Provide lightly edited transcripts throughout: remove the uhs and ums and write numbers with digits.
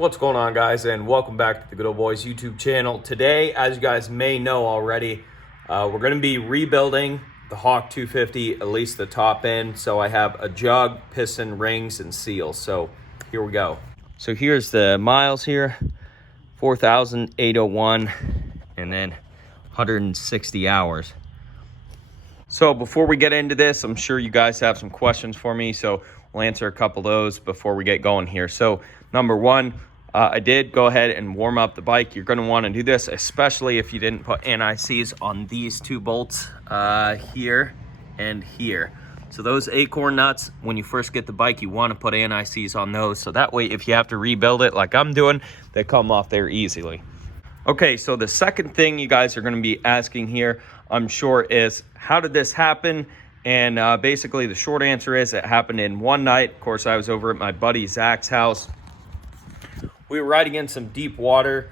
What's going on, guys, and welcome back to the Goodol'boys YouTube channel. Today, as you guys may know already, we're going to be rebuilding the Hawk 250, at least the top end. So I have a jug, piston, rings, and seals. So here we go. So here's the miles here, 4,801, and then 160 hours. So before we get into this, I'm sure you guys have some questions for me, so we'll answer a couple of those before we get going here. So number one, I did go ahead and warm up the bike. You're going to want to do this, especially if you didn't put anti-seize on these two bolts here and here. So those acorn nuts, when you first get the bike, you want to put anti-seize on those. So that way, if you have to rebuild it like I'm doing, they come off there easily. Okay, so the second thing you guys are going to be asking here, I'm sure, is how did this happen? And basically the short answer is it happened in one night. Of course, I was over at my buddy Zach's house. We were riding in some deep water,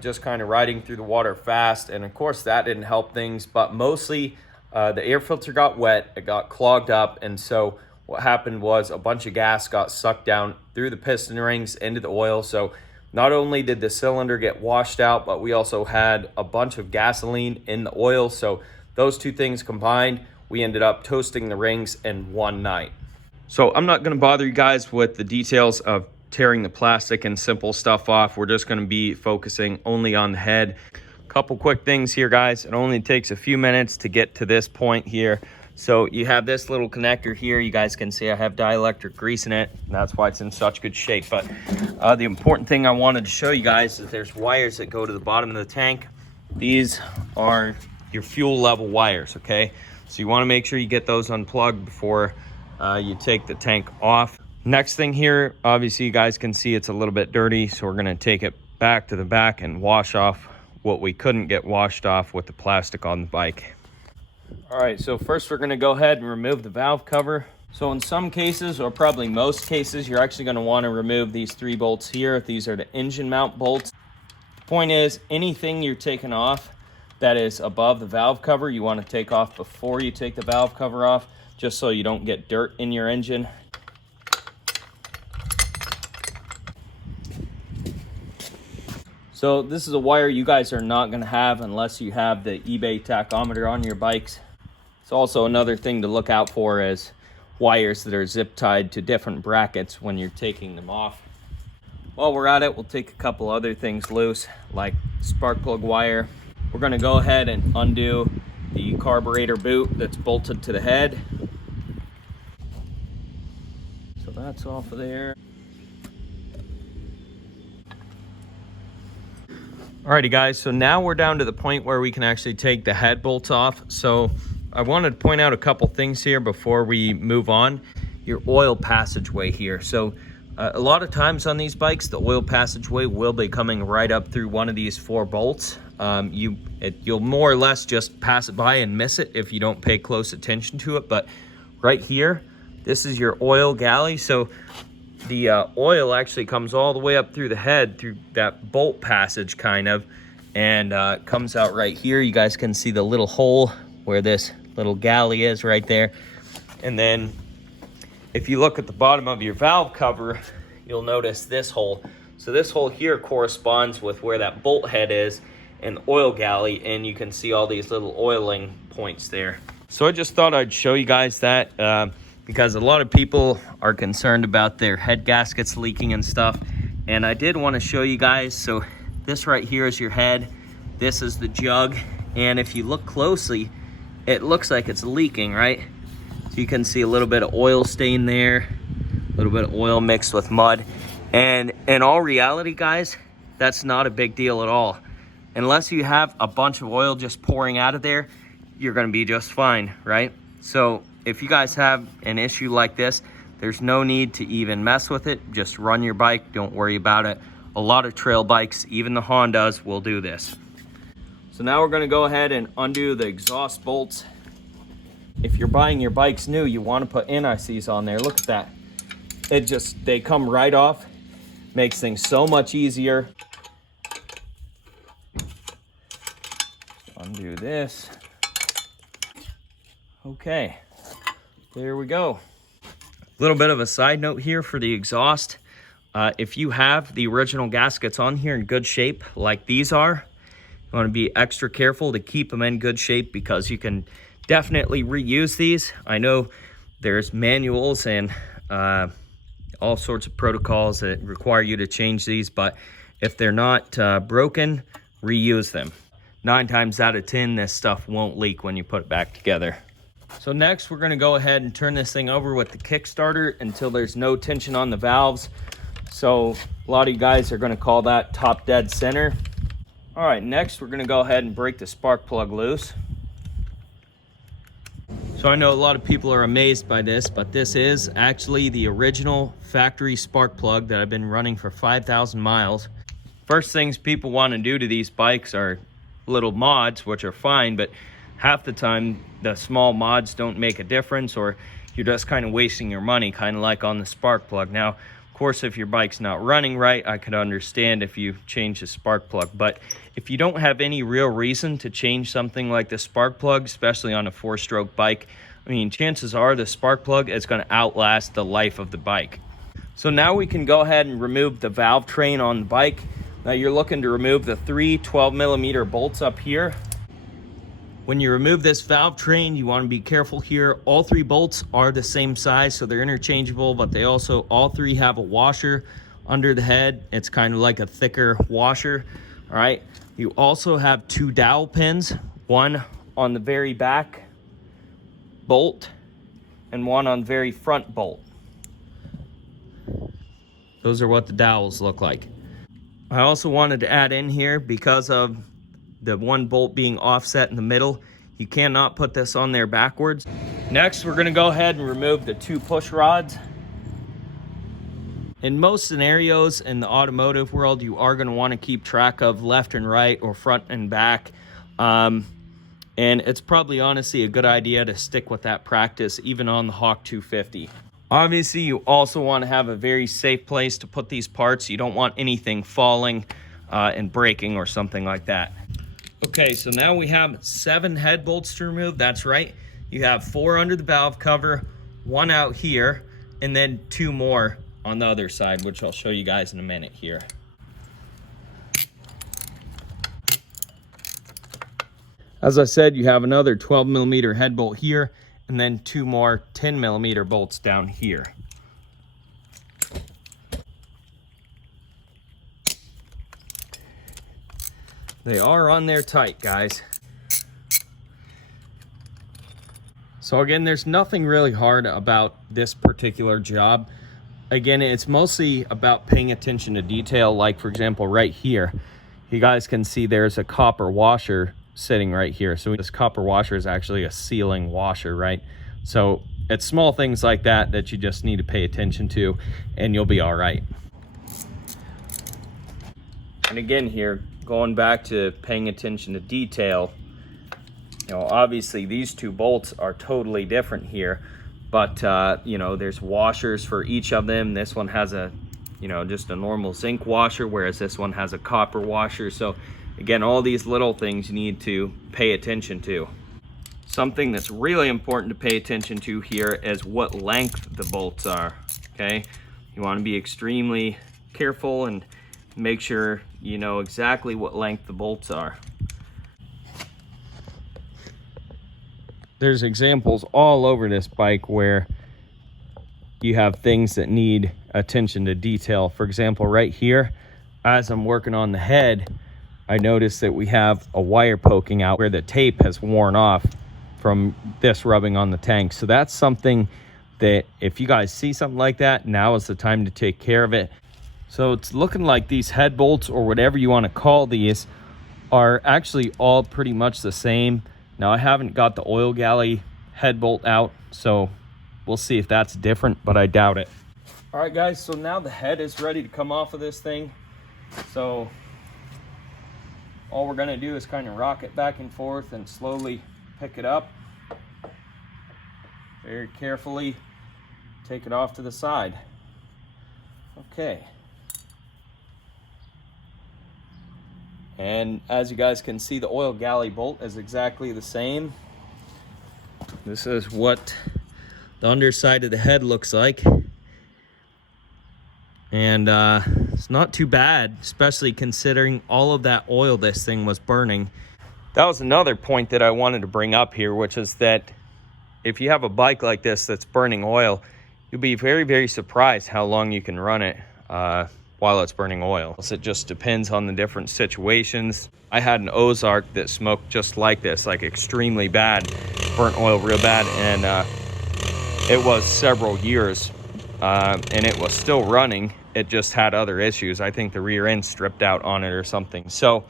just kind of riding through the water fast. And of course that didn't help things, but mostly the air filter got wet, it got clogged up. And so what happened was a bunch of gas got sucked down through the piston rings into the oil. So not only did the cylinder get washed out, but we also had a bunch of gasoline in the oil. So those two things combined, we ended up toasting the rings in one night. So I'm not gonna bother you guys with the details of tearing the plastic and simple stuff off. We're just going to be focusing only on the head. Couple quick things here, guys. It only takes a few minutes to get to this point here. So you have this little connector here. You guys can see I have dielectric grease in it, and that's why it's in such good shape. But the important thing I wanted to show you guys is there's wires that go to the bottom of the tank. These are your fuel level wires, okay? So you want to make sure you get those unplugged before you take the tank off. Next thing here, obviously you guys can see it's a little bit dirty, so we're going to take it back to the back and wash off what we couldn't get washed off with the plastic on the bike. All right, so first we're going to go ahead and remove the valve cover. So in some cases, or probably most cases, you're actually going to want to remove these three bolts here. These are the engine mount bolts. Point is, anything you're taking off that is above the valve cover, you want to take off before you take the valve cover off, just so you don't get dirt in your engine. So this is a wire you guys are not going to have unless you have the eBay tachometer on your bikes. It's also another thing to look out for is wires that are zip tied to different brackets when you're taking them off. While we're at it, we'll take a couple other things loose, like spark plug wire. We're going to go ahead and undo the carburetor boot that's bolted to the head. So that's off of there. Alrighty guys, so now we're down to the point where we can actually take the head bolts off. So I wanted to point out a couple things here before we move on. Your oil passageway here. So a lot of times on these bikes, the oil passageway will be coming right up through one of these four bolts. You'll more or less just pass it by and miss it if you don't pay close attention to it. But right here, this is your oil galley. So the oil actually comes all the way up through the head, through that bolt passage kind of, and comes out right here. You guys can see the little hole where this little galley is right there. And then if you look at the bottom of your valve cover, you'll notice this hole. So this hole here corresponds with where that bolt head is in the oil galley, and you can see all these little oiling points there. So I just thought I'd show you guys that because a lot of people are concerned about their head gaskets leaking and stuff. And I did want to show you guys. So this right here is your head. This is the jug. And if you look closely, it looks like it's leaking, right? So you can see a little bit of oil stain there, a little bit of oil mixed with mud. And in all reality, guys, that's not a big deal at all. Unless you have a bunch of oil just pouring out of there, you're going to be just fine, right? So if you guys have an issue like this, there's no need to even mess with it. Just run your bike, don't worry about it. A lot of trail bikes, even the Hondas, will do this. So now we're gonna go ahead and undo the exhaust bolts. If you're buying your bikes new, you wanna put anti-seize on there. Look at that. They come right off. Makes things so much easier. Undo this. Okay. There we go. A little bit of a side note here for the exhaust. If you have the original gaskets on here in good shape like these are, you want to be extra careful to keep them in good shape because you can definitely reuse these. I know there's manuals and all sorts of protocols that require you to change these, but if they're not broken, reuse them. 9 times out of 10, this stuff won't leak when you put it back together. So next, we're gonna go ahead and turn this thing over with the Kickstarter until there's no tension on the valves. So a lot of you guys are gonna call that top dead center. All right, next we're gonna go ahead and break the spark plug loose. So I know a lot of people are amazed by this, but this is actually the original factory spark plug that I've been running for 5,000 miles. First things people want to do to these bikes are little mods, which are fine, but half the time the small mods don't make a difference, or you're just kind of wasting your money, kind of like on the spark plug. Now, of course, if your bike's not running right, I could understand if you change the spark plug, but if you don't have any real reason to change something like the spark plug, especially on a 4-stroke bike, I mean, chances are the spark plug is going to outlast the life of the bike. So now we can go ahead and remove the valve train on the bike. Now you're looking to remove the 3 12mm bolts up here. When you remove this valve train, you want to be careful here. All 3 bolts are the same size, so they're interchangeable, but they also, all 3 have a washer under the head. It's kind of like a thicker washer, all right? You also have 2 dowel pins, one on the very back bolt and one on the very front bolt. Those are what the dowels look like. I also wanted to add in here, because of the one bolt being offset in the middle, you cannot put this on there backwards. Next, we're gonna go ahead and remove the 2 push rods. In most scenarios in the automotive world, you are gonna wanna keep track of left and right or front and back. And it's probably honestly a good idea to stick with that practice even on the Hawk 250. Obviously, you also want to have a very safe place to put these parts. You don't want anything falling and breaking or something like that. Okay, so now we have 7 head bolts to remove. That's right. You have 4 under the valve cover, 1 out here, and then 2 more on the other side, which I'll show you guys in a minute here. As I said, you have another 12mm head bolt here, and then 2 more 10mm bolts down here. They are on there tight, guys. So again, there's nothing really hard about this particular job. Again, it's mostly about paying attention to detail. Like, for example, right here, you guys can see there's a copper washer sitting right here. So this copper washer is actually a sealing washer, right? So it's small things like that that you just need to pay attention to, and you'll be all right. And again here, going back to paying attention to detail, you know, obviously these 2 bolts are totally different here, but you know, there's washers for each of them. This one has a, you know, just a normal zinc washer, whereas this one has a copper washer. So again, all these little things you need to pay attention to. Something that's really important to pay attention to here is what length the bolts are, okay? You want to be extremely careful and make sure you know exactly what length the bolts are. There's examples all over this bike where you have things that need attention to detail. For example, right here, as I'm working on the head, I noticed that we have a wire poking out where the tape has worn off from this rubbing on the tank. So that's something that if you guys see something like that, now is the time to take care of it. So it's looking like these head bolts, or whatever you want to call these, are actually all pretty much the same. Now I haven't got the Oil Galley head bolt out, so we'll see if that's different, but I doubt it. All right guys, so now the head is ready to come off of this thing. So all we're gonna do is kind of rock it back and forth and slowly pick it up. Very carefully take it off to the side. Okay. And as you guys can see, the Oil Galley bolt is exactly the same. This is what the underside of the head looks like. And it's not too bad, especially considering all of that oil this thing was burning. That was another point that I wanted to bring up here, which is that if you have a bike like this that's burning oil, you'll be very, very surprised how long you can run it while it's burning oil. So it just depends on the different situations. I had an Ozark that smoked just like this, like extremely bad, burnt oil real bad, and it was several years, and it was still running. It just had other issues. I think the rear end stripped out on it or something. So,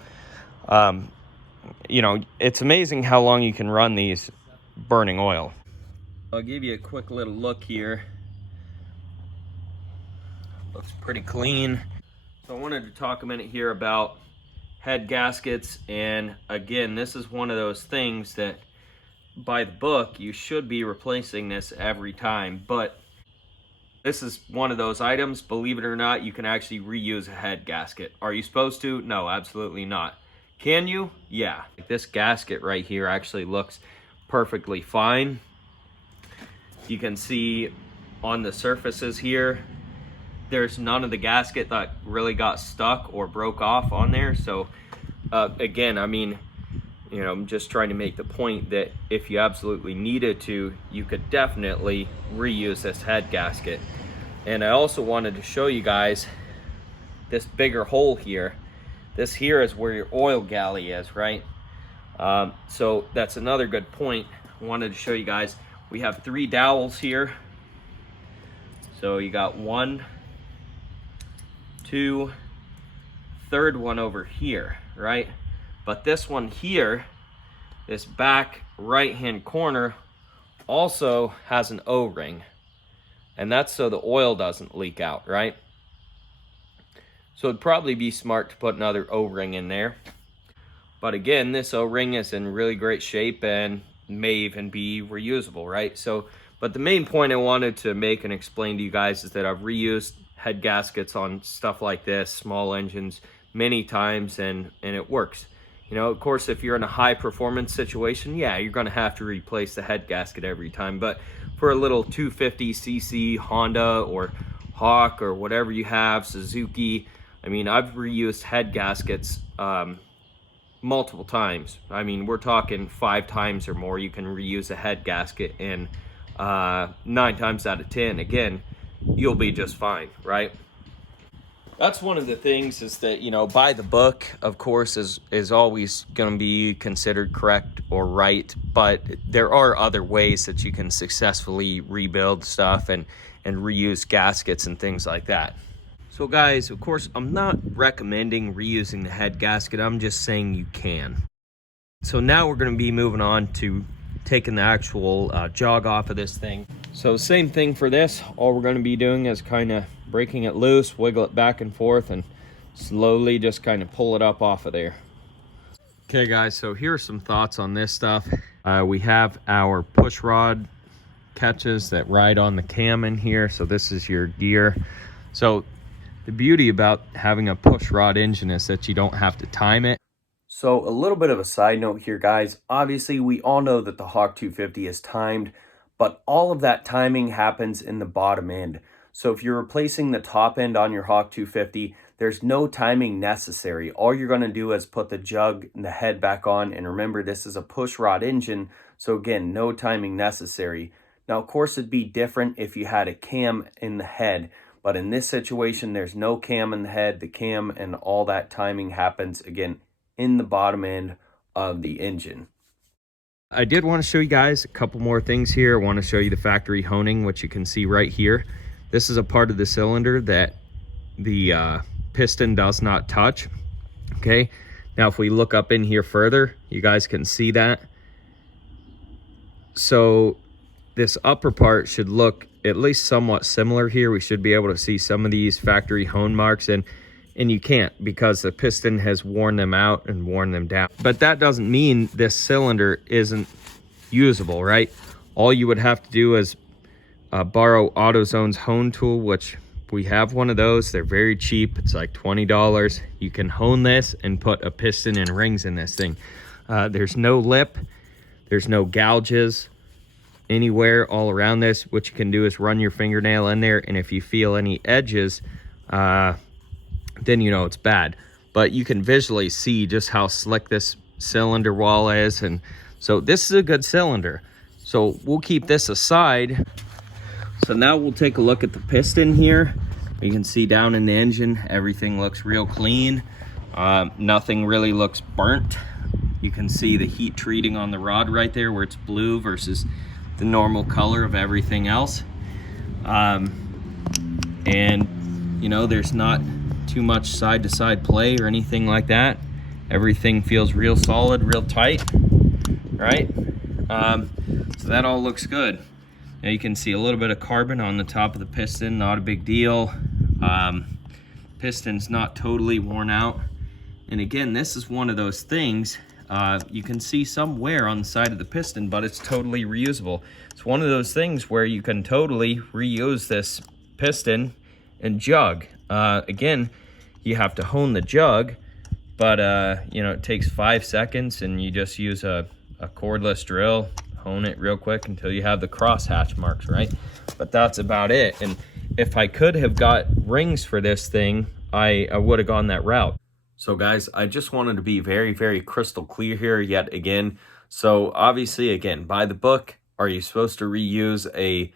you know, it's amazing how long you can run these burning oil. I'll give you a quick little look here. Looks pretty clean. So I wanted to talk a minute here about head gaskets. And again, this is one of those things that by the book, you should be replacing this every time. But this is one of those items, believe it or not, you can actually reuse a head gasket. Are you supposed to? No, absolutely not. Can you? Yeah. This gasket right here actually looks perfectly fine. You can see on the surfaces here, there's none of the gasket that really got stuck or broke off on there. So again, I mean, you know, I'm just trying to make the point that if you absolutely needed to, you could definitely reuse this head gasket. And I also wanted to show you guys this bigger hole here. This here is where your oil galley is, right? So that's another good point. I wanted to show you guys, we have 3 dowels here. So you got 1, 2, third one over here, right? But this one here, this back right-hand corner, also has an O-ring. And that's so the oil doesn't leak out, right? So it'd probably be smart to put another O-ring in there. But again, this O-ring is in really great shape and may even be reusable, right? So, but the main point I wanted to make and explain to you guys is that I've reused head gaskets on stuff like this, small engines, many times, and it works. You know, of course, if you're in a high performance situation, yeah, you're gonna have to replace the head gasket every time. But for a little 250cc Honda or Hawk or whatever you have, Suzuki, I mean, I've reused head gaskets multiple times. I mean, we're talking 5 times or more you can reuse a head gasket, and 9 times out of 10, again, you'll be just fine, right? That's one of the things is that, you know, by the book, of course, is always going to be considered correct or right, but there are other ways that you can successfully rebuild stuff and reuse gaskets and things like that. So guys, of course, I'm not recommending reusing the head gasket. I'm just saying you can. So now we're going to be moving on to taking the actual jog off of this thing. So same thing for this. All we're going to be doing is kind of breaking it loose, wiggle it back and forth, and slowly just kind of pull it up off of there. Okay guys, so here are some thoughts on this stuff. We have our push rod catches that ride on the cam in here. So this is your gear. So the beauty about having a push rod engine is that you don't have to time it. So a little bit of a side note here, guys. Obviously, we all know that the Hawk 250 is timed, but all of that timing happens in the bottom end. So if you're replacing the top end on your Hawk 250, there's no timing necessary. All you're going to do is put the jug and the head back on. And remember, this is a push rod engine. So again, no timing necessary. Now, of course, it'd be different if you had a cam in the head. But in this situation, there's no cam in the head. The cam and all that timing happens, again, in the bottom end of the engine. I did want to show you guys a couple more things here. I want to show you the factory honing, which you can see right here. This is a part of the cylinder that the piston does not touch. Okay, now if we look up in here further, you guys can see that. So this upper part should look at least somewhat similar here. We should be able to see some of these factory hone marks, and you can't because the piston has worn them out and worn them down. But that doesn't mean this cylinder isn't usable, right? All you would have to do is borrow AutoZone's hone tool, which we have one of those. They're very cheap. It's like $20. You can hone this and put a piston and rings in this thing. There's no lip. There's no gouges anywhere all around this. What you can do is run your fingernail in there, and if you feel any edges then you know it's bad. But you can visually see just how slick this cylinder wall is, and so this is a good cylinder. So we'll keep this aside. So now we'll take a look at the piston here. You can see down in the engine, everything looks real clean. Nothing really looks burnt. You can see the heat treating on the rod right there where it's blue versus the normal color of everything else. And you know, there's not too much side to side play or anything like that. Everything feels real solid, real tight, right? So that all looks good. Now you can see a little bit of carbon on the top of the piston, not a big deal. Piston's not totally worn out. And again, this is one of those things, you can see some wear on the side of the piston, but it's totally reusable. It's one of those things where you can totally reuse this piston and jug. Again, you have to hone the jug, but you know, it takes 5 seconds, and you just use a cordless drill, hone it real quick until you have the crosshatch marks, right? But that's about it. And if I could have got rings for this thing, I would have gone that route. So guys, I just wanted to be very, very crystal clear here yet again. So obviously, again, by the book, are you supposed to reuse a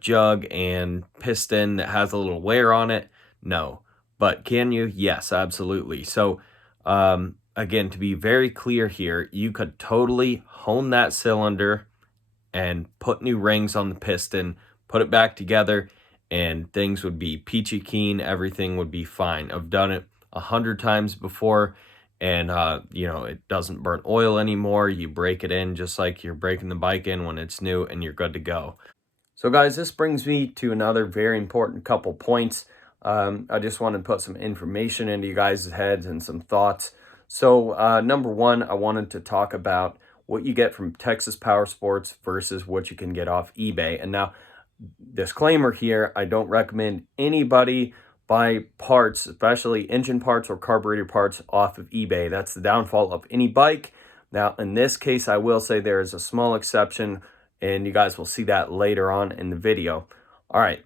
jug and piston that has a little wear on it? No. But can you? Yes, absolutely. So again, to be very clear here, you could totally hone that cylinder and put new rings on the piston, put it back together, and things would be peachy keen. Everything would be fine. I've done it 100 times before, and you know, it doesn't burn oil anymore. You break it in just like you're breaking the bike in when it's new, and you're good to go. So guys, this brings me to another very important couple points. I just want to put some information into you guys' heads and some thoughts. So number one, I wanted to talk about what you get from Texas Power Sports versus what you can get off eBay. And now, disclaimer here, I don't recommend anybody buy parts, especially engine parts or carburetor parts, off of eBay. That's the downfall of any bike. Now, in this case, I will say there is a small exception, and you guys will see that later on in the video. All right,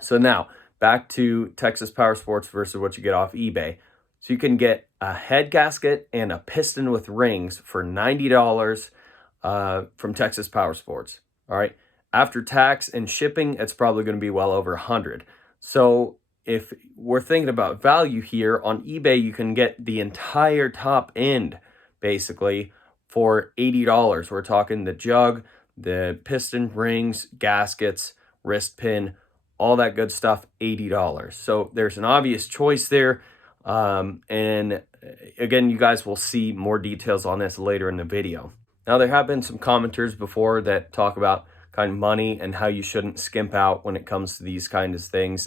so now back to Texas Power Sports versus what you get off eBay. So you can get a head gasket and a piston with rings for $90 from Texas Power Sports. All right, after tax and shipping, it's probably going to be well over $100. So if we're thinking about value here, on eBay, you can get the entire top end basically for $80. We're talking the jug, the piston, rings, gaskets, wrist pin, all that good stuff, $80. So there's an obvious choice there. And again, you guys will see more details on this later in the video. Now, there have been some commenters before that talk about kind of money and how you shouldn't skimp out when it comes to these kinds of things.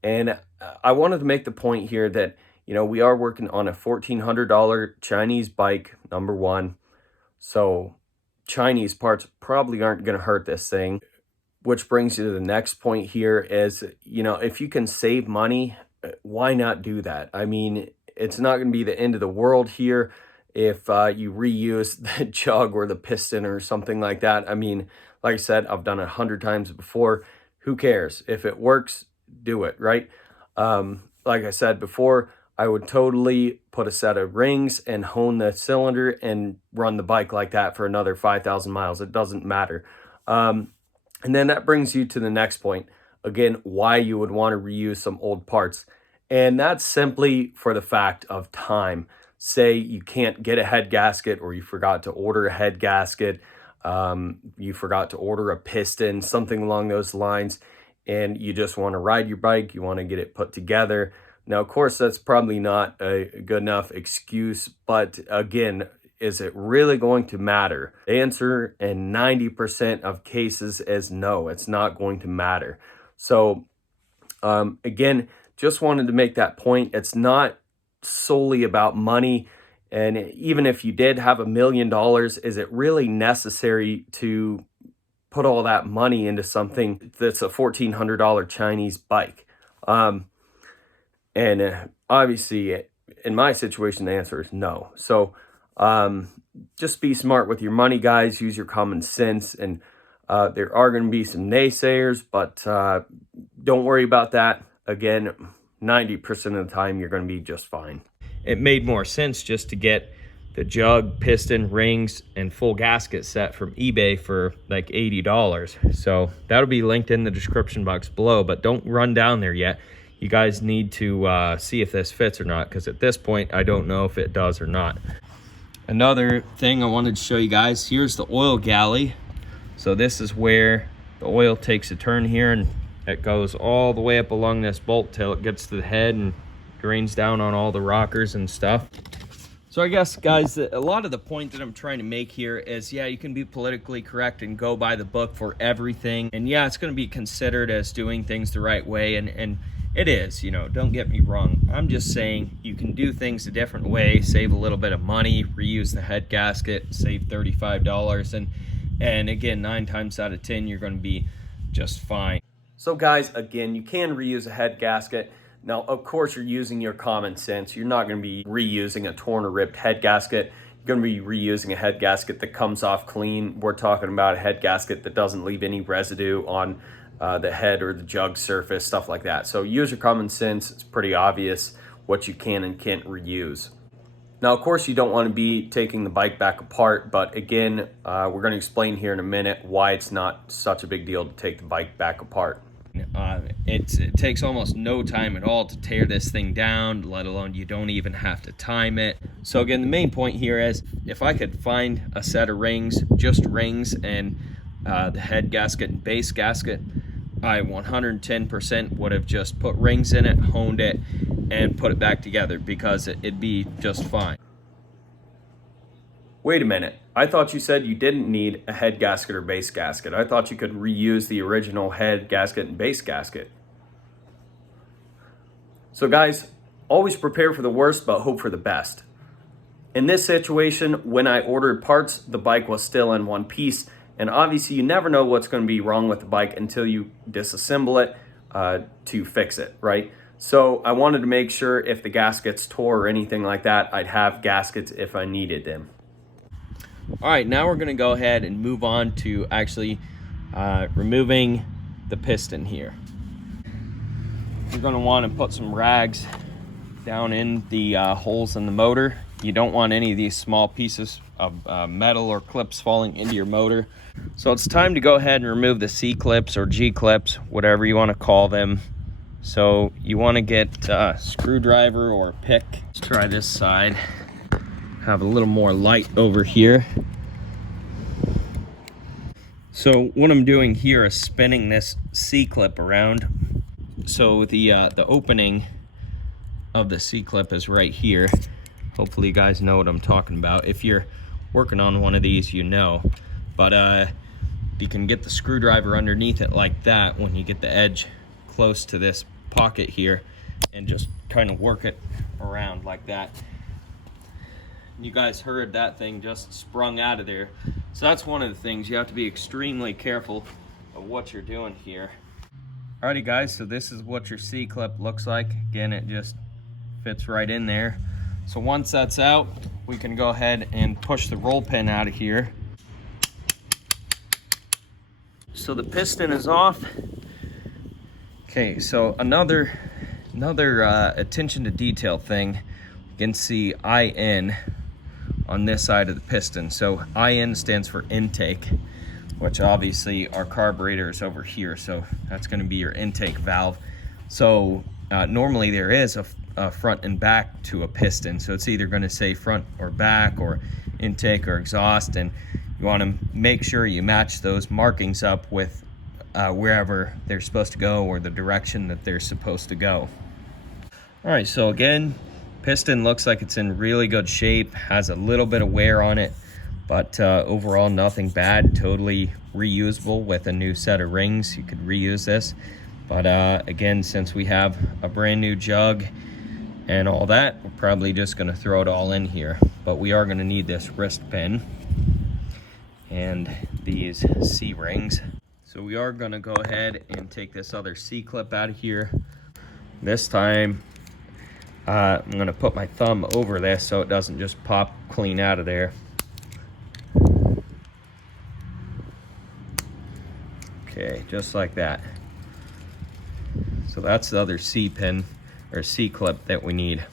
And I wanted to make the point here that, you know, we are working on a $1,400 Chinese bike, number one. So Chinese parts probably aren't going to hurt this thing. Which brings you to the next point here is, you know, if you can save money, why not do that? I mean, it's not going to be the end of the world here if you reuse the jug or the piston or something like that. I mean, like I said, I've done it 100 times before. Who cares? If it works, do it, right? Like I said before, I would totally put a set of rings and hone the cylinder and run the bike like that for another 5,000 miles. It doesn't matter. And then that brings you to the next point. Again, why you would want to reuse some old parts. And that's simply for the fact of time. Say you can't get a head gasket, or you forgot to order a head gasket, you forgot to order a piston, something along those lines, and you just want to ride your bike, you want to get it put together. Now, of course, that's probably not a good enough excuse, but again, is it really going to matter? The answer in 90% of cases is no, it's not going to matter. So again, just wanted to make that point. It's not solely about money. And even if you did have $1 million, is it really necessary to put all that money into something that's a $1,400 Chinese bike? And obviously, in my situation, the answer is no. So just be smart with your money, guys. Use your common sense. And there are going to be some naysayers, but don't worry about that. again, 90% of the time you're going to be just fine. It made more sense just to get the jug, piston, rings, and full gasket set from eBay for like $80. So that'll be linked in the description box below, but don't run down there yet. You guys need to see if this fits or not, because at this point, I don't know if it does or not. Another thing I wanted to show you guys, here's the oil galley. So this is where the oil takes a turn here, and it goes all the way up along this bolt till it gets to the head and drains down on all the rockers and stuff. So I guess, guys, a lot of the point that I'm trying to make here is, yeah, you can be politically correct and go by the book for everything. And yeah, it's going to be considered as doing things the right way. And it is, you know, don't get me wrong. I'm just saying you can do things a different way, save a little bit of money, reuse the head gasket, save $35. And again, 9 times out of 10, you're going to be just fine. So guys, again, you can reuse a head gasket. Now, of course, you're using your common sense. You're not going to be reusing a torn or ripped head gasket. You're going to be reusing a head gasket that comes off clean. We're talking about a head gasket that doesn't leave any residue on the head or the jug surface, stuff like that. So use your common sense. It's pretty obvious what you can and can't reuse. Now, of course, you don't want to be taking the bike back apart, but again, we're going to explain here in a minute why it's not such a big deal to take the bike back apart. It takes almost no time at all to tear this thing down, let alone you don't even have to time it. So again, the main point here is, if I could find a set of rings, just rings, and the head gasket and base gasket, I 110% would have just put rings in it, honed it, and put it back together, because it'd be just fine. Wait a minute, I thought you said you didn't need a head gasket or base gasket. I thought you could reuse the original head gasket and base gasket. So guys, always prepare for the worst, but hope for the best. In this situation, when I ordered parts, the bike was still in one piece, and obviously you never know what's going to be wrong with the bike until you disassemble it to fix it, right? So I wanted to make sure if the gaskets tore or anything like that, I'd have gaskets if I needed them. All right, now we're going to go ahead and move on to actually removing the piston here. You're going to want to put some rags down in the holes in the motor. You don't want any of these small pieces of metal or clips falling into your motor. So it's time to go ahead and remove the C-clips or G-clips, whatever you want to call them. So you want to get a screwdriver or a pick. Let's try this side. Have a little more light over here. So what I'm doing here is spinning this C-clip around. So the opening of the C-clip is right here. Hopefully you guys know what I'm talking about. If you're working on one of these, you know. But you can get the screwdriver underneath it like that when you get the edge close to this pocket here, and just kind of work it around like that. You guys heard that thing just sprung out of there. So that's one of the things. You have to be extremely careful of what you're doing here. Alrighty guys, so this is what your C-clip looks like. Again, it just fits right in there. So once that's out, we can go ahead and push the roll pin out of here. So the piston is off. Okay, so another attention to detail thing. You can see IN on this side of the piston. So IN stands for intake, which obviously our carburetor is over here. So that's going to be your intake valve. So normally there is a front and back to a piston. So it's either going to say front or back, or intake or exhaust. And you want to make sure you match those markings up with wherever they're supposed to go, or the direction that they're supposed to go. All right, so again, piston looks like it's in really good shape, has a little bit of wear on it, but overall nothing bad, totally reusable with a new set of rings. You could reuse this, but again, since we have a brand new jug and all that, we're probably just going to throw it all in here. But we are going to need this wrist pin and these C-rings. So we are going to go ahead and take this other C-clip out of here. This time I'm going to put my thumb over this so it doesn't just pop clean out of there. Okay, just like that. So that's the other C pin or C clip that we need.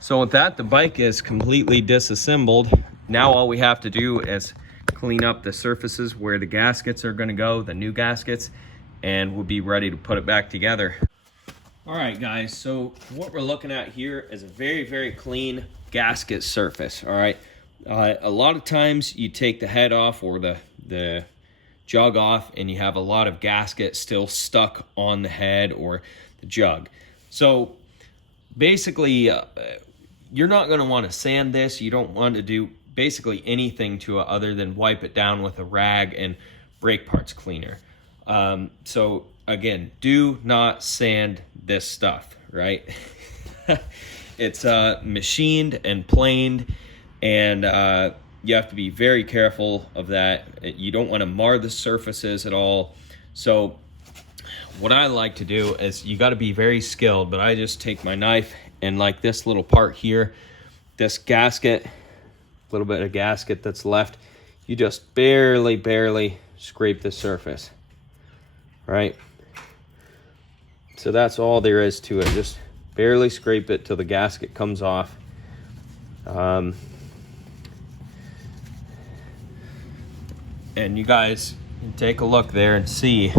So with that, the bike is completely disassembled. Now all we have to do is clean up the surfaces where the gaskets are gonna go, the new gaskets, and we'll be ready to put it back together. All right, guys, so what we're looking at here is a very, very clean gasket surface, all right? A lot of times you take the head off or the jug off and you have a lot of gasket still stuck on the head or the jug. So basically, you're not gonna wanna sand this. You don't want to do basically anything to it other than wipe it down with a rag and brake parts cleaner. So again, do not sand this stuff, right? It's machined and planed, and you have to be very careful of that. You don't want to mar the surfaces at all. So what I like to do is, you got to be very skilled, but I just take my knife and like this little part here, this gasket, a little bit of gasket that's left, you just barely scrape the surface, right? So that's all there is to it. Just barely scrape it till the gasket comes off. And you guys can take a look there and see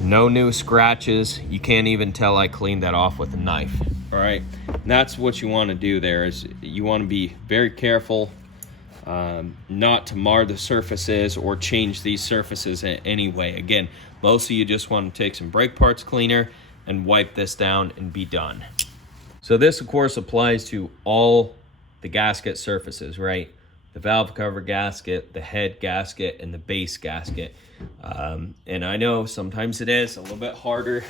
no new scratches. You can't even tell I cleaned that off with a knife. All right, and that's what you want to do there, is you want to be very careful not to mar the surfaces or change these surfaces in any way. Again, mostly you just want to take some brake parts cleaner and wipe this down and be done. So this of course applies to all the gasket surfaces, right? The valve cover gasket, the head gasket, and the base gasket. And I know sometimes it is a little bit harder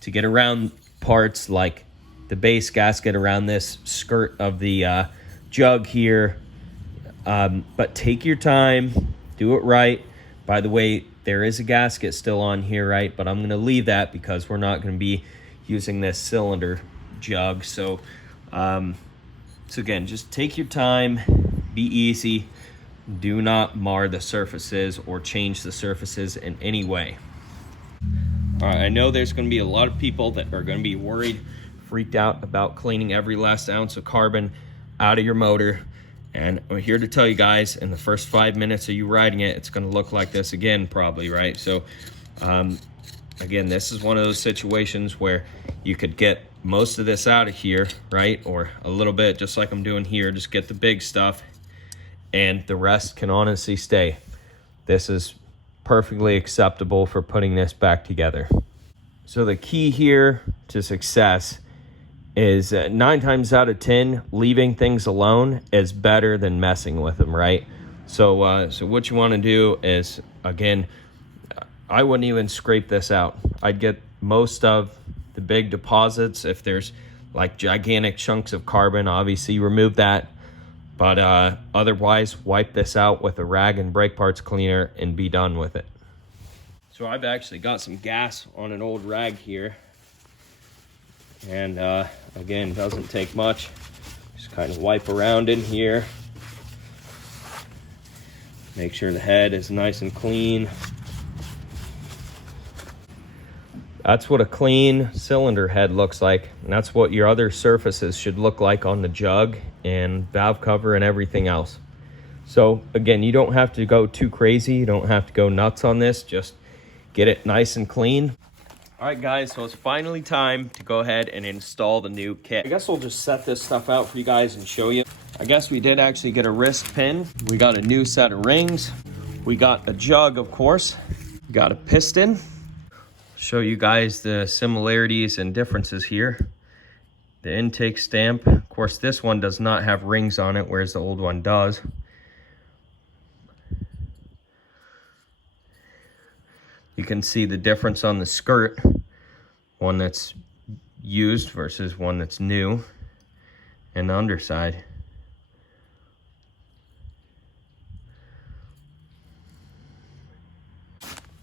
to get around parts like the base gasket around this skirt of the jug here. But take your time, do it right. By the way, there is a gasket still on here, right? But I'm going to leave that because we're not going to be using this cylinder jug. So, so again, just take your time, be easy. Do not mar the surfaces or change the surfaces in any way. All right, I know there's going to be a lot of people that are going to be worried, freaked out about cleaning every last ounce of carbon out of your motor. And I'm here to tell you guys, in the first 5 minutes of you riding it, it's going to look like this again, probably, right? So, again, this is one of those situations where you could get most of this out of here, right? Or a little bit, just like I'm doing here, just get the big stuff, and the rest can honestly stay. This is perfectly acceptable for putting this back together. So the key here to success is 9 times out of 10, leaving things alone is better than messing with them, right? So, so what you want to do is, again, I wouldn't even scrape this out. I'd get most of the big deposits. If there's like gigantic chunks of carbon, obviously remove that. But otherwise, wipe this out with a rag and brake parts cleaner and be done with it. So I've actually got some gas on an old rag here. And again, doesn't take much. Just kind of wipe around in here. Make sure the head is nice and clean. That's what a clean cylinder head looks like. And that's what your other surfaces should look like on the jug and valve cover and everything else. So again, you don't have to go too crazy. You don't have to go nuts on this. Just get it nice and clean. All right, guys, so it's finally time to go ahead and install the new kit. I guess we'll just set this stuff out for you guys and show you. I guess we did actually get a wrist pin. We got a new set of rings. We got a jug, of course. We got a piston. Show you guys the similarities and differences here. The intake stamp. Of course, this one does not have rings on it, whereas the old one does. You can see the difference on the skirt, one that's used versus one that's new, and the underside.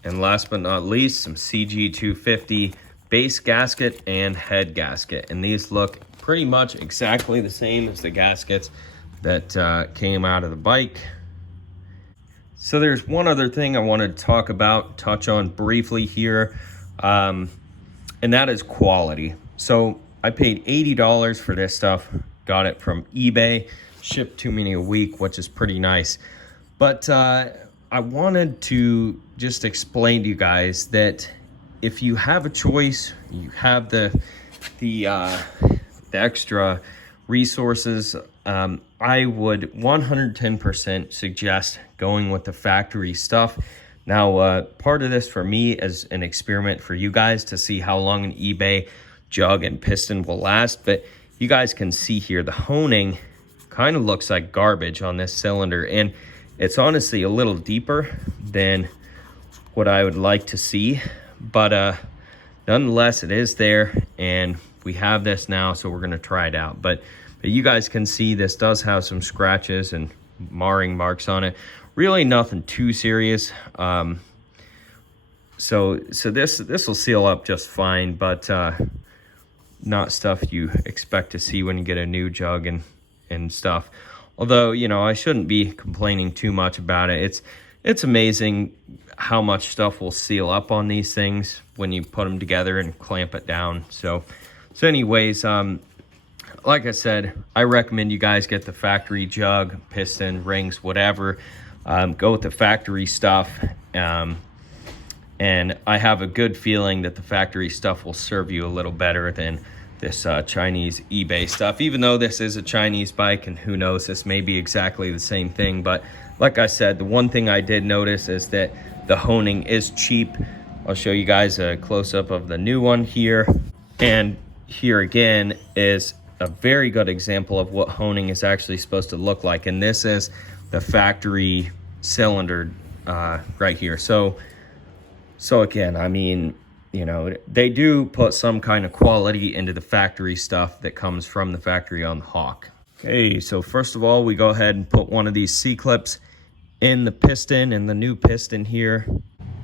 And last but not least, some CG250 base gasket and head gasket. And these look pretty much exactly the same as the gaskets that came out of the bike. So there's one other thing I wanted to touch on briefly here. And and that is quality. So I paid $80 for this stuff, got it from eBay, shipped to me in a week, which is pretty nice. But I wanted to just explain to you guys that if you have a choice, you have the extra resources, I would 110% suggest going with the factory stuff. Now, part of this for me is an experiment for you guys to see how long an eBay jug and piston will last. But you guys can see here, the honing kind of looks like garbage on this cylinder, and it's honestly a little deeper than what I would like to see. But nonetheless, it is there, and we have this now, so we're gonna try it out. But you guys can see this does have some scratches and marring marks on it. Really nothing too serious. So this will seal up just fine, but not stuff you expect to see when you get a new jug and stuff. Although, you know, I shouldn't be complaining too much about it. It's amazing how much stuff will seal up on these things when you put them together and clamp it down. So anyways, like I said, I recommend you guys get the factory jug, piston, rings, whatever. Go with the factory stuff. And I have a good feeling that the factory stuff will serve you a little better than this Chinese eBay stuff. Even though this is a Chinese bike, and who knows, this may be exactly the same thing. But like I said, the one thing I did notice is that the honing is cheap. I'll show you guys a close-up of the new one here. And here again is a very good example of what honing is actually supposed to look like. And this is the factory cylinder right here. So again, I mean, you know, they do put some kind of quality into the factory stuff that comes from the factory on the Hawk. Okay, so first of all, we go ahead and put one of these C-clips in the piston, and the new piston here.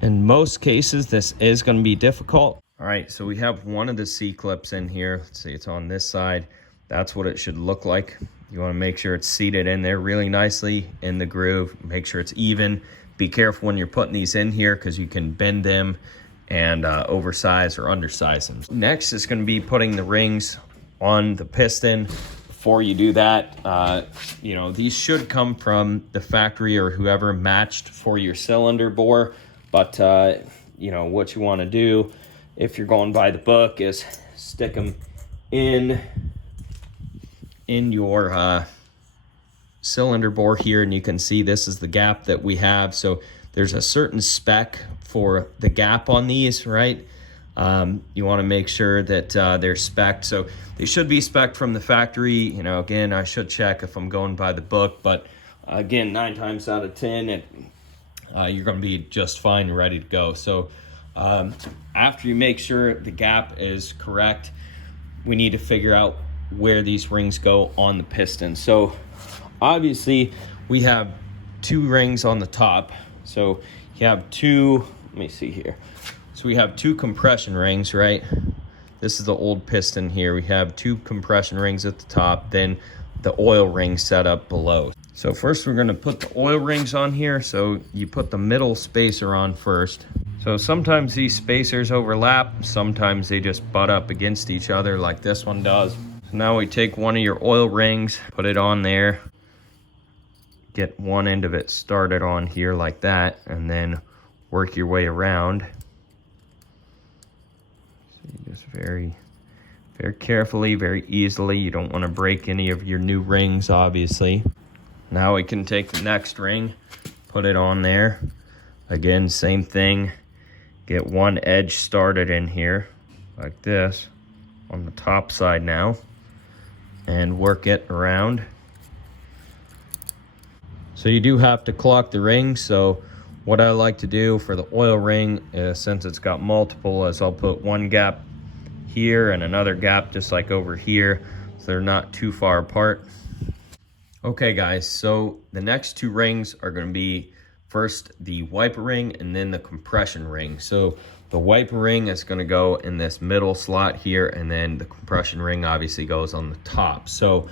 In most cases, this is going to be difficult. All right, so we have one of the C-clips in here. Let's see, it's on this side. That's what it should look like. You want to make sure it's seated in there really nicely in the groove. Make sure it's even. Be careful when you're putting these in here, because you can bend them and oversize or undersize them. Next is going to be putting the rings on the piston. Before you do that, you know, these should come from the factory or whoever matched for your cylinder bore. But, you know, what you want to do if you're going by the book is stick them in your cylinder bore here, and you can see this is the gap that we have. So there's a certain spec for the gap on these, right? You want to make sure that they're spec'd. So they should be spec'd from the factory. You know, again, I should check if I'm going by the book, but again, 9 times out of 10, you're going to be just fine and ready to go. So after you make sure the gap is correct, we need to figure out where these rings go on the piston. So obviously we have 2 rings on the top. So you have 2, let me see here. So we have 2 compression rings, right? This is the old piston here. We have 2 compression rings at the top, then the oil ring set up below. So first we're gonna put the oil rings on here. So you put the middle spacer on first. So sometimes these spacers overlap, sometimes they just butt up against each other like this one does. So now we take one of your oil rings, put it on there, get one end of it started on here like that, and then work your way around. So you just very carefully, very easily. You don't want to break any of your new rings, obviously. Now we can take the next ring, put it on there. Again, same thing. Get one edge started in here like this on the top side now, and work it around. So you do have to clock the ring. So what I like to do for the oil ring is, since it's got multiple, is I'll put one gap here and another gap just like over here, so they're not too far apart. Okay guys, so the next 2 rings are going to be first the wiper ring and then the compression ring. So the wiper ring is going to go in this middle slot here, and then the compression ring obviously goes on the top. So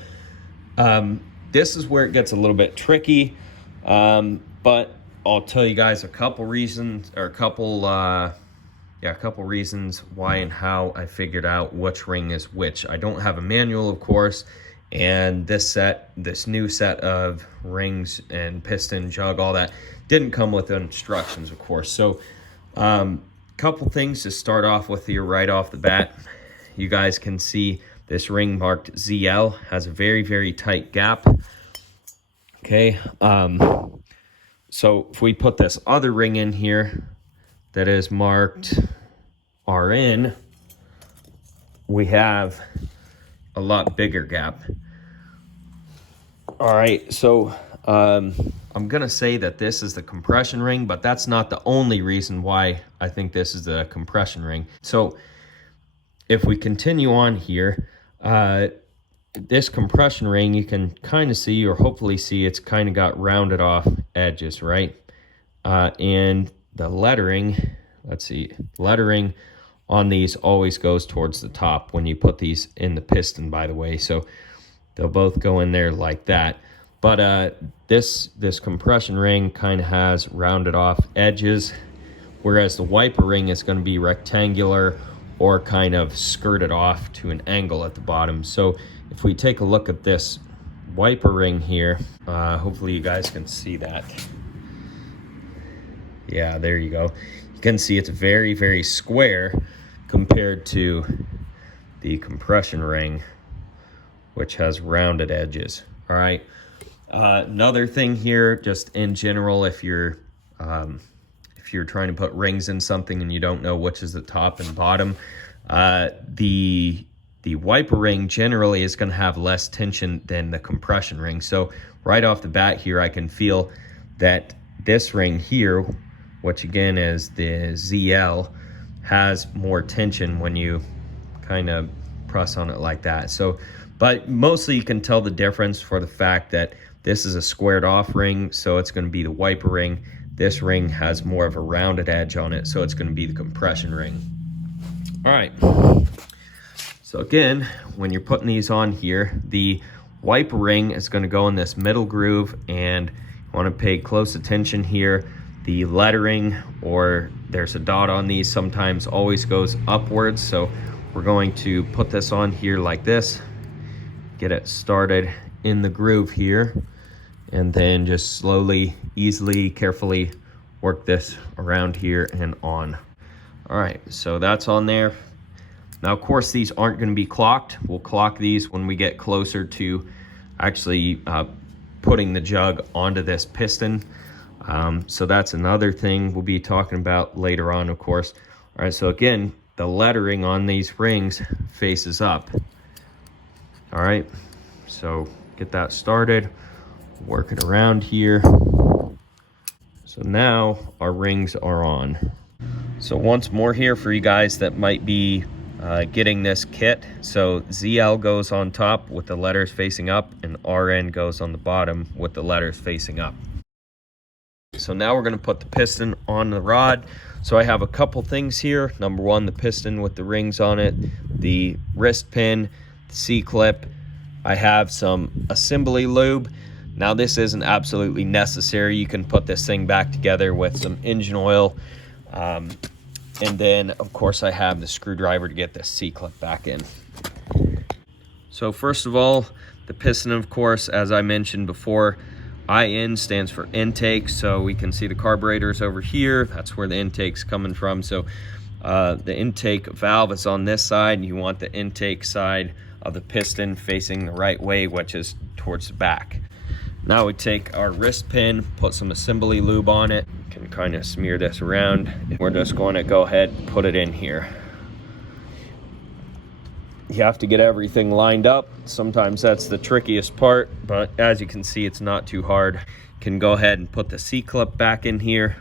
this is where it gets a little bit tricky, but I'll tell you guys a couple reasons, or a couple yeah, a couple reasons why and how I figured out which ring is which. I don't have a manual, of course, and this new set of rings and piston, jug, all that didn't come with instructions, of course. So couple things to start off with here right off the bat. You guys can see this ring marked ZL has a very, very tight gap. Okay, so if we put this other ring in here that is marked RN, we have a lot bigger gap. All right, so I'm gonna say that this is the compression ring, but that's not the only reason why I think this is the compression ring. So if we continue on here, this compression ring, you can kind of see, or hopefully see, it's kind of got rounded off edges, right? And the lettering, let's see, lettering on these always goes towards the top when you put these in the piston, by the way. So they'll both go in there like that. But this compression ring kind of has rounded off edges, whereas the wiper ring is going to be rectangular or kind of skirted off to an angle at the bottom. So if we take a look at this wiper ring here, hopefully you guys can see that. Yeah, there you go. You can see it's very, very square compared to the compression ring, which has rounded edges. All right. Another thing here, just in general, if you're trying to put rings in something and you don't know which is the top and bottom, the wiper ring generally is going to have less tension than the compression ring. So right off the bat here, I can feel that this ring here, which again is the ZL, has more tension when you kind of press on it like that. So, but mostly you can tell the difference for the fact that this is a squared off ring, so it's going to be the wiper ring. This ring has more of a rounded edge on it, so it's going to be the compression ring. All right. So again, when you're putting these on here, the wiper ring is going to go in this middle groove, and you want to pay close attention here. The lettering, or there's a dot on these, sometimes always goes upwards. So we're going to put this on here like this, get it started in the groove here, and then just slowly, easily, carefully work this around here and on. All right, so that's on there. Now, of course, these aren't going to be clocked. We'll clock these when we get closer to actually putting the jug onto this piston. So that's another thing we'll be talking about later on, of course. All right, so again, the lettering on these rings faces up. All right, so get that started, work it around here. So now our rings are on. So once more here for you guys that might be getting this kit. So ZL goes on top with the letters facing up, and RN goes on the bottom with the letters facing up. So now we're going to put the piston on the rod. So I have a couple things here. Number one, the piston with the rings on it, the wrist pin, the C-clip. I have some assembly lube. Now this isn't absolutely necessary. You can put this thing back together with some engine oil. And then, of course, I have the screwdriver to get this C-clip back in. So first of all, the piston, of course, as I mentioned before, IN stands for intake. So we can see the carburetors over here. That's where the intake's coming from. So the intake valve is on this side, and you want the intake side of the piston facing the right way, which is towards the back. Now we take our wrist pin, put some assembly lube on it, can kind of smear this around. We're just going to go ahead and put it in here. You have to get everything lined up. Sometimes that's the trickiest part, but as you can see, it's not too hard. You can go ahead and put the C-clip back in here.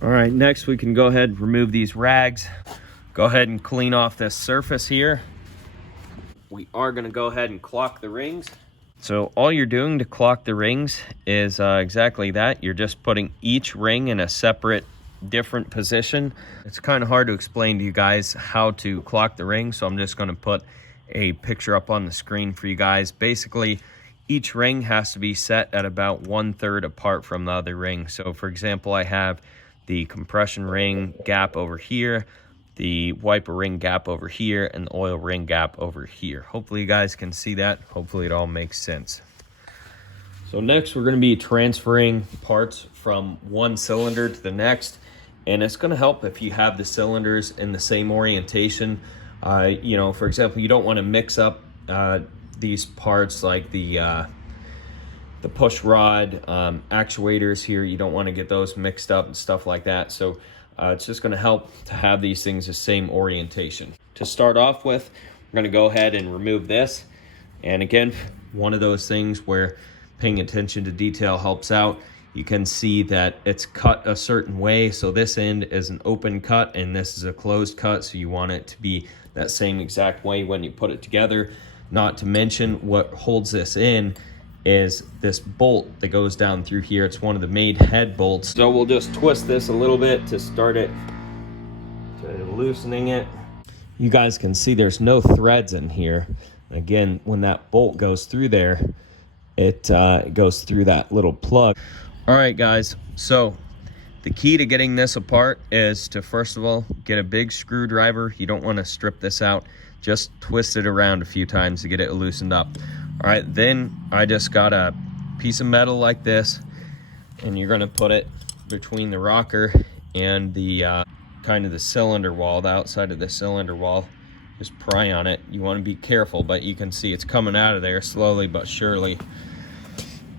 All right, next we can go ahead and remove these rags. Go ahead and clean off this surface here. We are going to go ahead and clock the rings. So all you're doing to clock the rings is exactly that. You're just putting each ring in a separate, different position. It's kind of hard to explain to you guys how to clock the ring, so I'm just going to put a picture up on the screen for you guys. Basically, each ring has to be set at about 1/3 apart from the other ring. So for example, I have the compression ring gap over here, the wiper ring gap over here, and the oil ring gap over here. Hopefully you guys can see that. Hopefully it all makes sense. So next we're going to be transferring parts from one cylinder to the next, and it's going to help if you have the cylinders in the same orientation. You know, for example, you don't want to mix up these parts like the push rod actuators here. You don't want to get those mixed up and stuff like that. So it's just going to help to have these things the same orientation. To start off with, we're going to go ahead and remove this. And again, one of those things where paying attention to detail helps out. You can see that it's cut a certain way. So this end is an open cut and this is a closed cut. So you want it to be that same exact way when you put it together. Not to mention, what holds this in is this bolt that goes down through here. It's one of the made head bolts. So we'll just twist this a little bit to start it, to loosening it. You guys can see there's no threads in here. Again, when that bolt goes through there, it goes through that little plug. All right, guys, so the key to getting this apart is to, first of all, get a big screwdriver. You don't want to strip this out. Just twist it around a few times to get it loosened up. All right, then I just got a piece of metal like this, and you're gonna put it between the rocker and the kind of the cylinder wall, the outside of the cylinder wall. Just pry on it. You want to be careful, but you can see it's coming out of there slowly but surely.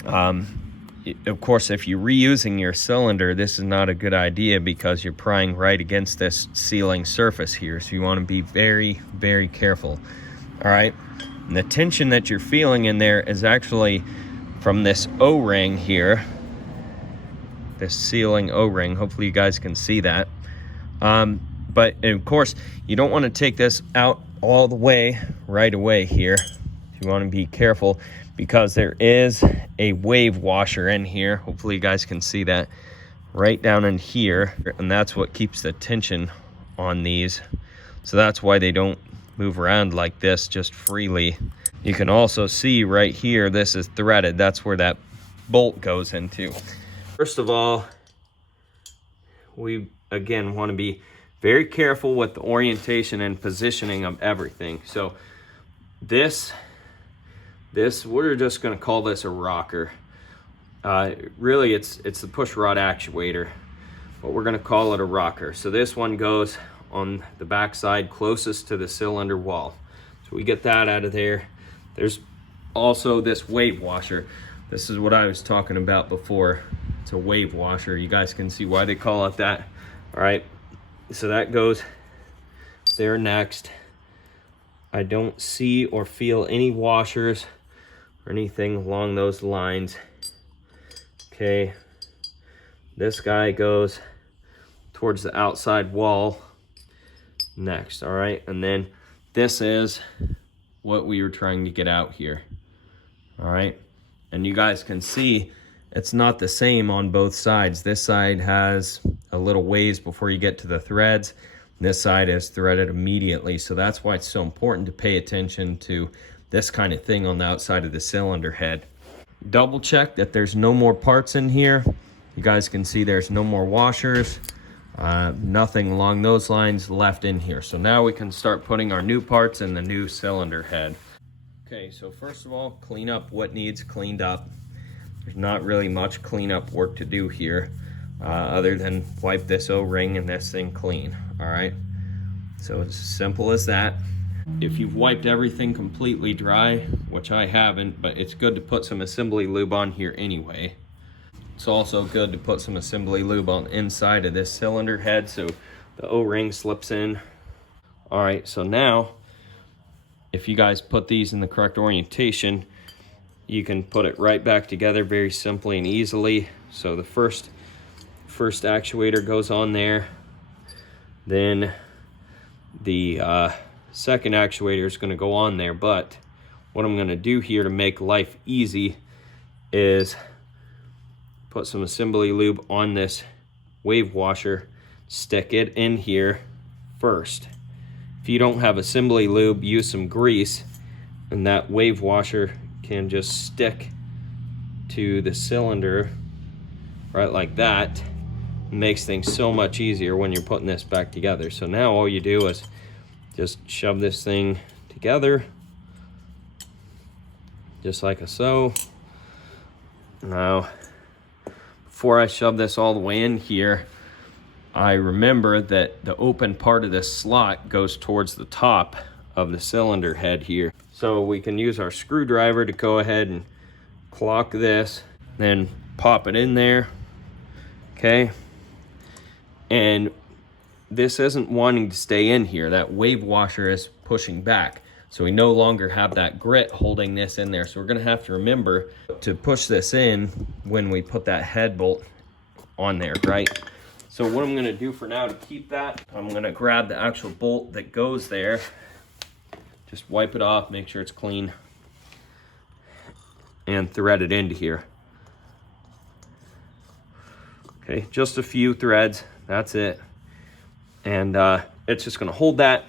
Of course, if you're reusing your cylinder, this is not a good idea because you're prying right against this sealing surface here. So you want to be very, very careful. All right. And the tension that you're feeling in there is actually from this O-ring here, this sealing O-ring. Hopefully you guys can see that. But of course, you don't want to take this out all the way right away here. You want to be careful because there is a wave washer in here. Hopefully you guys can see that right down in here. And that's what keeps the tension on these. So that's why they don't move around like this just freely. You can also see right here, this is threaded. That's where that bolt goes into. First of all, we again want to be very careful with the orientation and positioning of everything. So this we're just going to call this a rocker. Really it's the push rod actuator, but we're going to call it a rocker. So this one goes on the back side closest to the cylinder wall. So we get that out of there. There's also this wave washer. This is what I was talking about before. It's a wave washer. You guys can see why they call it that. All right, so that goes there next. I don't see or feel any washers or anything along those lines. Okay, this guy goes towards the outside wall next. All right, and then this is what we were trying to get out here. All right, and you guys can see it's not the same on both sides. This side has a little ways before you get to the threads. This side is threaded immediately. So that's why it's so important to pay attention to this kind of thing on the outside of the cylinder head. Double check that there's no more parts in here. You guys can see there's no more washers, nothing along those lines left in here. So now we can start putting our new parts in the new cylinder head. Okay, so first of all, clean up what needs cleaned up. There's not really much cleanup work to do here, other than wipe this O-ring and this thing clean. All right, so it's as simple as that. If you've wiped everything completely dry, which I haven't, but it's good to put some assembly lube on here anyway. It's also good to put some assembly lube on the inside of this cylinder head so the O-ring slips in. All right, so now if you guys put these in the correct orientation, you can put it right back together very simply and easily. So the first actuator goes on there, then the second actuator is going to go on there. But what I'm going to do here to make life easy is put some assembly lube on this wave washer, stick it in here first. If you don't have assembly lube, use some grease, and that wave washer can just stick to the cylinder right like that. It makes things so much easier when you're putting this back together. So now all you do is just shove this thing together, just like so. Now, before I shove this all the way in here, I remember that the open part of this slot goes towards the top of the cylinder head here. So we can use our screwdriver to go ahead and clock this, then pop it in there, okay? And this isn't wanting to stay in here. That wave washer is pushing back. So we no longer have that grit holding this in there. So we're gonna have to remember to push this in when we put that head bolt on there, right? So what I'm gonna do for now to keep that, I'm gonna grab the actual bolt that goes there, just wipe it off, make sure it's clean, and thread it into here. Okay, just a few threads, that's it. And it's just gonna hold that,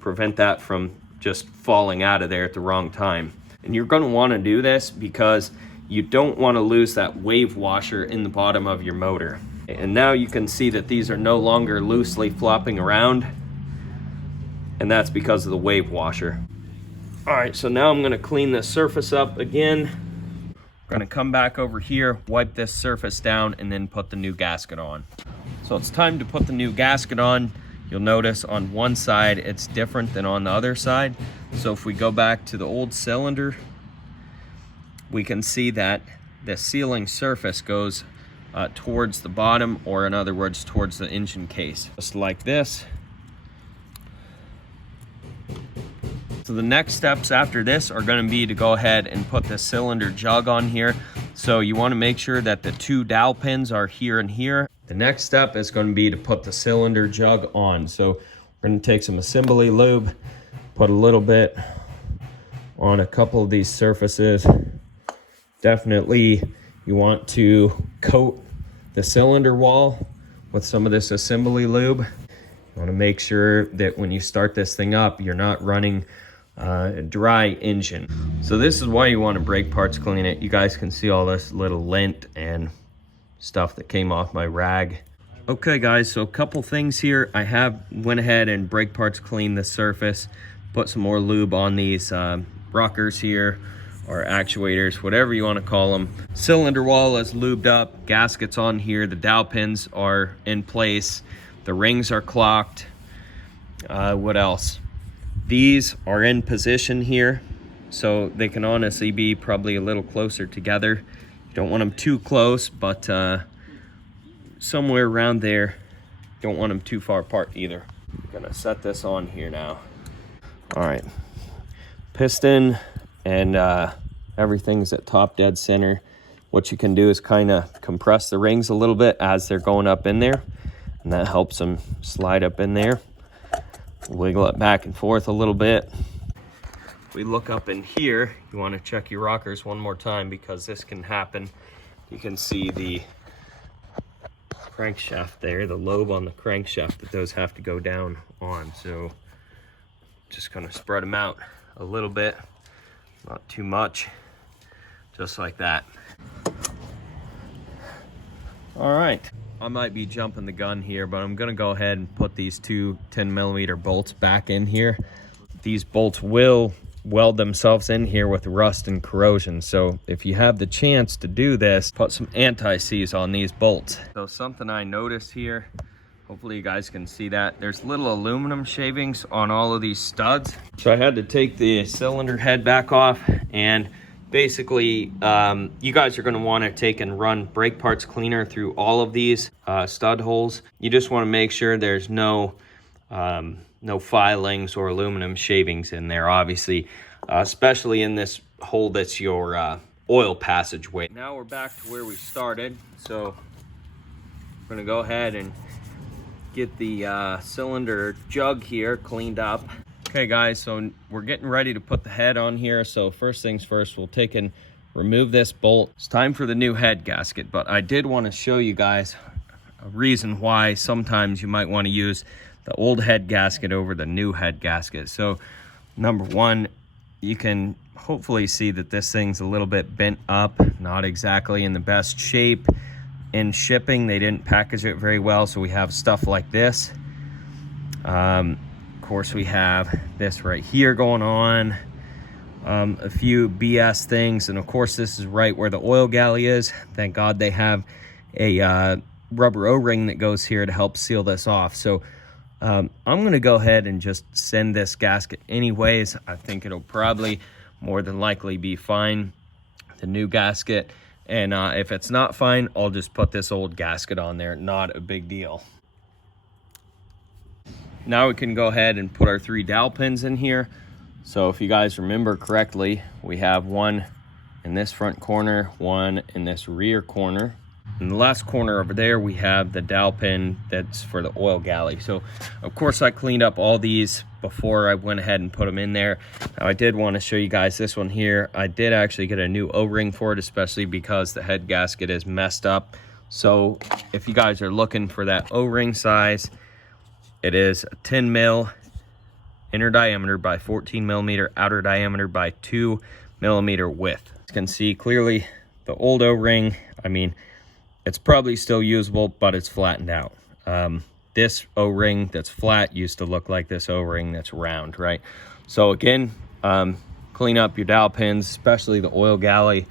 prevent that from just falling out of there at the wrong time. And you're gonna wanna do this because you don't wanna lose that wave washer in the bottom of your motor. And now you can see that these are no longer loosely flopping around, and that's because of the wave washer. All right, so now I'm gonna clean this surface up again. I'm gonna come back over here, wipe this surface down, and then put the new gasket on. So it's time to put the new gasket on. You'll notice on one side it's different than on the other side. So if we go back to the old cylinder, we can see that the sealing surface goes towards the bottom, or in other words, towards the engine case, just like this. So the next steps after this are going to be to go ahead and put the cylinder jug on here. So you want to make sure that the two dowel pins are here and here. The next step is going to be to put the cylinder jug on. So we're going to take some assembly lube, put a little bit on a couple of these surfaces. Definitely you want to coat the cylinder wall with some of this assembly lube. You want to make sure that when you start this thing up, you're not running a dry engine. So this is why you want to brake parts clean it. You guys can see all this little lint and stuff that came off my rag. Okay guys, so a couple things here. I have went ahead and brake parts cleaned the surface, put some more lube on these rockers here, or actuators, whatever you want to call them. Cylinder wall is lubed up, gaskets on here, the dowel pins are in place, the rings are clocked. What else? These are in position here, so they can honestly be probably a little closer together. You don't want them too close, but somewhere around there. Don't want them too far apart either. I'm gonna set this on here now. All right, piston and everything's at top dead center. What you can do is kind of compress the rings a little bit as they're going up in there, and that helps them slide up in there. Wiggle it back and forth a little bit. We look up in here, you want to check your rockers one more time because this can happen. You can see the crankshaft there, the lobe on the crankshaft that those have to go down on. So just kind of spread them out a little bit, not too much, just like that. All right, I might be jumping the gun here, but I'm gonna go ahead and put these two 10mm bolts back in here. These bolts will weld themselves in here with rust and corrosion. So if you have the chance to do this, put some anti-seize on these bolts. So something I noticed here, hopefully you guys can see that, there's little aluminum shavings on all of these studs. So I had to take the cylinder head back off, and basically you guys are going to want to take and run brake parts cleaner through all of these stud holes. You just want to make sure there's no filings or aluminum shavings in there, obviously, especially in this hole that's your oil passageway. Now we're back to where we started, so we're going to go ahead and get the cylinder jug here cleaned up. Okay guys, so we're getting ready to put the head on here. So first things first, we'll take and remove this bolt. It's time for the new head gasket, but I did want to show you guys a reason why sometimes you might want to use the old head gasket over the new head gasket. So number one, you can hopefully see that this thing's a little bit bent up, not exactly in the best shape. In shipping, they didn't package it very well, so we have stuff like this. Of course, we have this right here going on. A few BS things, and of course this is right where the oil galley is. Thank God they have a rubber O-ring that goes here to help seal this off. So I'm gonna go ahead and just send this gasket anyways. I think it'll probably more than likely be fine, the new gasket. And if it's not fine, I'll just put this old gasket on there. Not a big deal. Now we can go ahead and put our 3 dowel pins in here. So if you guys remember correctly, we have one in this front corner, one in this rear corner. In the last corner over there, we have the dowel pin that's for the oil galley. So of course I cleaned up all these before I went ahead and put them in there. Now I did want to show you guys this one here. I did actually get a new O-ring for it, especially because the head gasket is messed up. So if you guys are looking for that O-ring size, it is a 10 mil inner diameter by 14 millimeter outer diameter by 2 millimeter width. You can see clearly the old O-ring, I mean, it's probably still usable, but it's flattened out. This O-ring that's flat used to look like this O-ring that's round, right? So again, clean up your dowel pins, especially the oil galley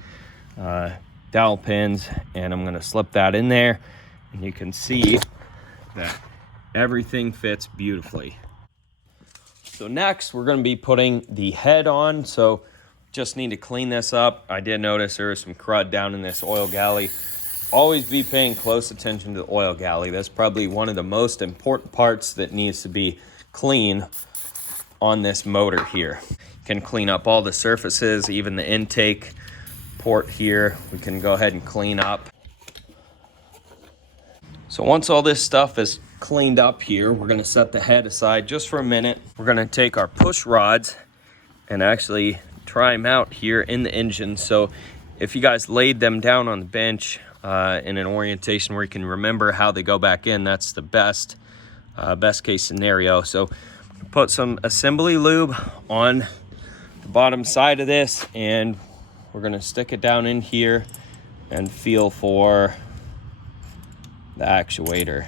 dowel pins, and I'm gonna slip that in there, and you can see that everything fits beautifully. So next, we're gonna be putting the head on. So just need to clean this up. I did notice there was some crud down in this oil galley. Always be paying close attention to the oil galley. That's probably one of the most important parts that needs to be clean on this motor here. You can clean up all the surfaces, even the intake port here. We can go ahead and clean up. So once all this stuff is cleaned up here, we're gonna set the head aside just for a minute. We're gonna take our push rods and actually try them out here in the engine. So if you guys laid them down on the bench in an orientation where you can remember how they go back in, that's the best case scenario. So put some assembly lube on the bottom side of this, and we're gonna stick it down in here and feel for the actuator.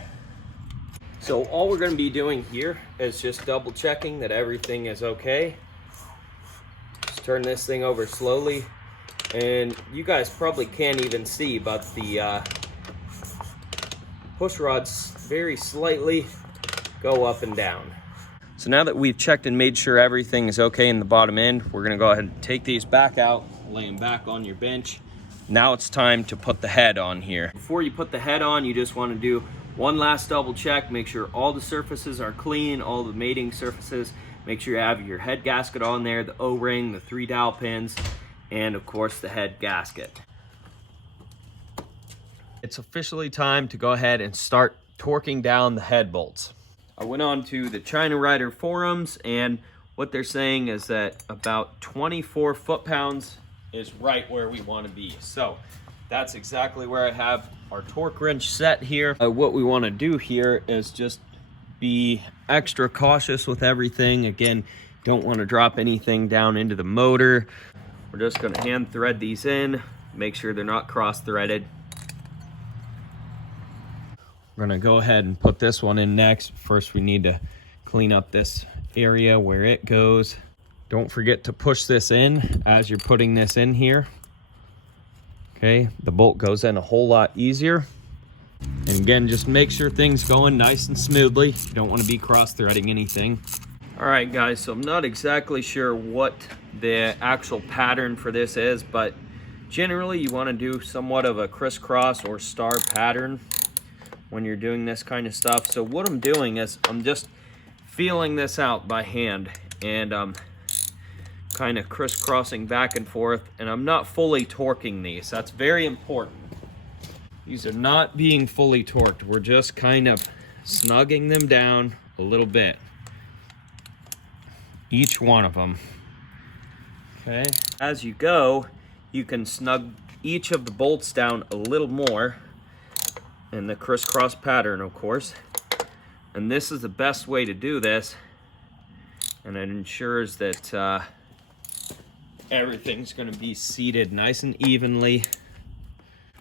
So all we're going to be doing here is just double checking that everything is okay. Just turn this thing over slowly, and you guys probably can't even see, but the push rods very slightly go up and down. So now that we've checked and made sure everything is okay in the bottom end, we're going to go ahead and take these back out, lay them back on your bench. Now it's time to put the head on here. Before you put the head on, you just want to do one last double check. Make sure all the surfaces are clean, all the mating surfaces. Make sure you have your head gasket on there, the O-ring, the 3 dowel pins, and of course the head gasket. It's officially time to go ahead and start torquing down the head bolts. I went on to the China Rider forums, and what they're saying is that about 24 foot-pounds is right where we want to be. So that's exactly where I have our torque wrench set here. What we want to do here is just be extra cautious with everything. Again, don't want to drop anything down into the motor. We're just going to hand thread these in, make sure they're not cross threaded. We're going to go ahead and put this one in next. First, we need to clean up this area where it goes. Don't forget to push this in as you're putting this in here. Okay, the bolt goes in a whole lot easier. And again, just make sure things going nice and smoothly. You don't want to be cross-threading anything. All right, guys, so I'm not exactly sure what the actual pattern for this is, but generally you want to do somewhat of a crisscross or star pattern when you're doing this kind of stuff. So what I'm doing is I'm just feeling this out by hand, and kind of crisscrossing back and forth, and I'm not fully torquing these. That's very important. These are not being fully torqued. We're just kind of snugging them down a little bit. Each one of them. Okay. As you go, you can snug each of the bolts down a little more in the crisscross pattern, of course. And this is the best way to do this, and it ensures that everything's going to be seated nice and evenly.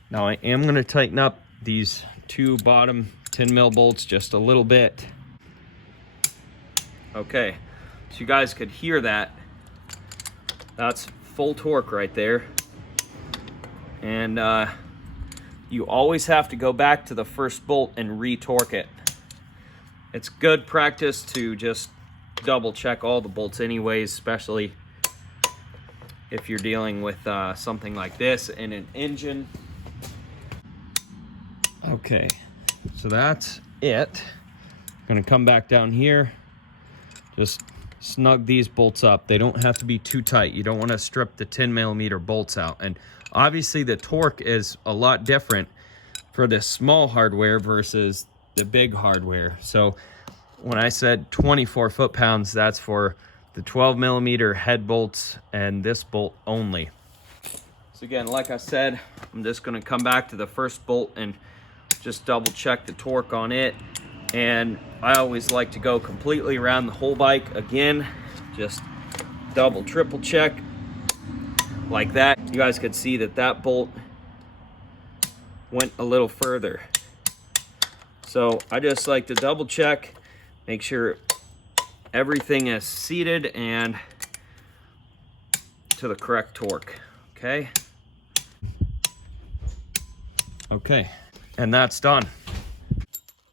Now I am going to tighten up these two bottom 10 mil bolts just a little bit. Okay, so you guys could hear that. That's full torque right there. And you always have to go back to the first bolt and re-torque it. It's good practice to just double check all the bolts anyways, especially if you're dealing with something like this in an engine. Okay, so that's it. I'm gonna come back down here, just snug these bolts up. They don't have to be too tight. You don't want to strip the 10 millimeter bolts out. And obviously the torque is a lot different for this small hardware versus the big hardware. So when I said 24 foot-pounds, that's for the 12 millimeter head bolts and this bolt only. So again, like I said, I'm just gonna come back to the first bolt and just double check the torque on it. And I always like to go completely around the whole bike again, just double, triple check like that. You guys could see that that bolt went a little further. So I just like to double check, make sure everything is seated and to the correct torque, okay? Okay, and that's done.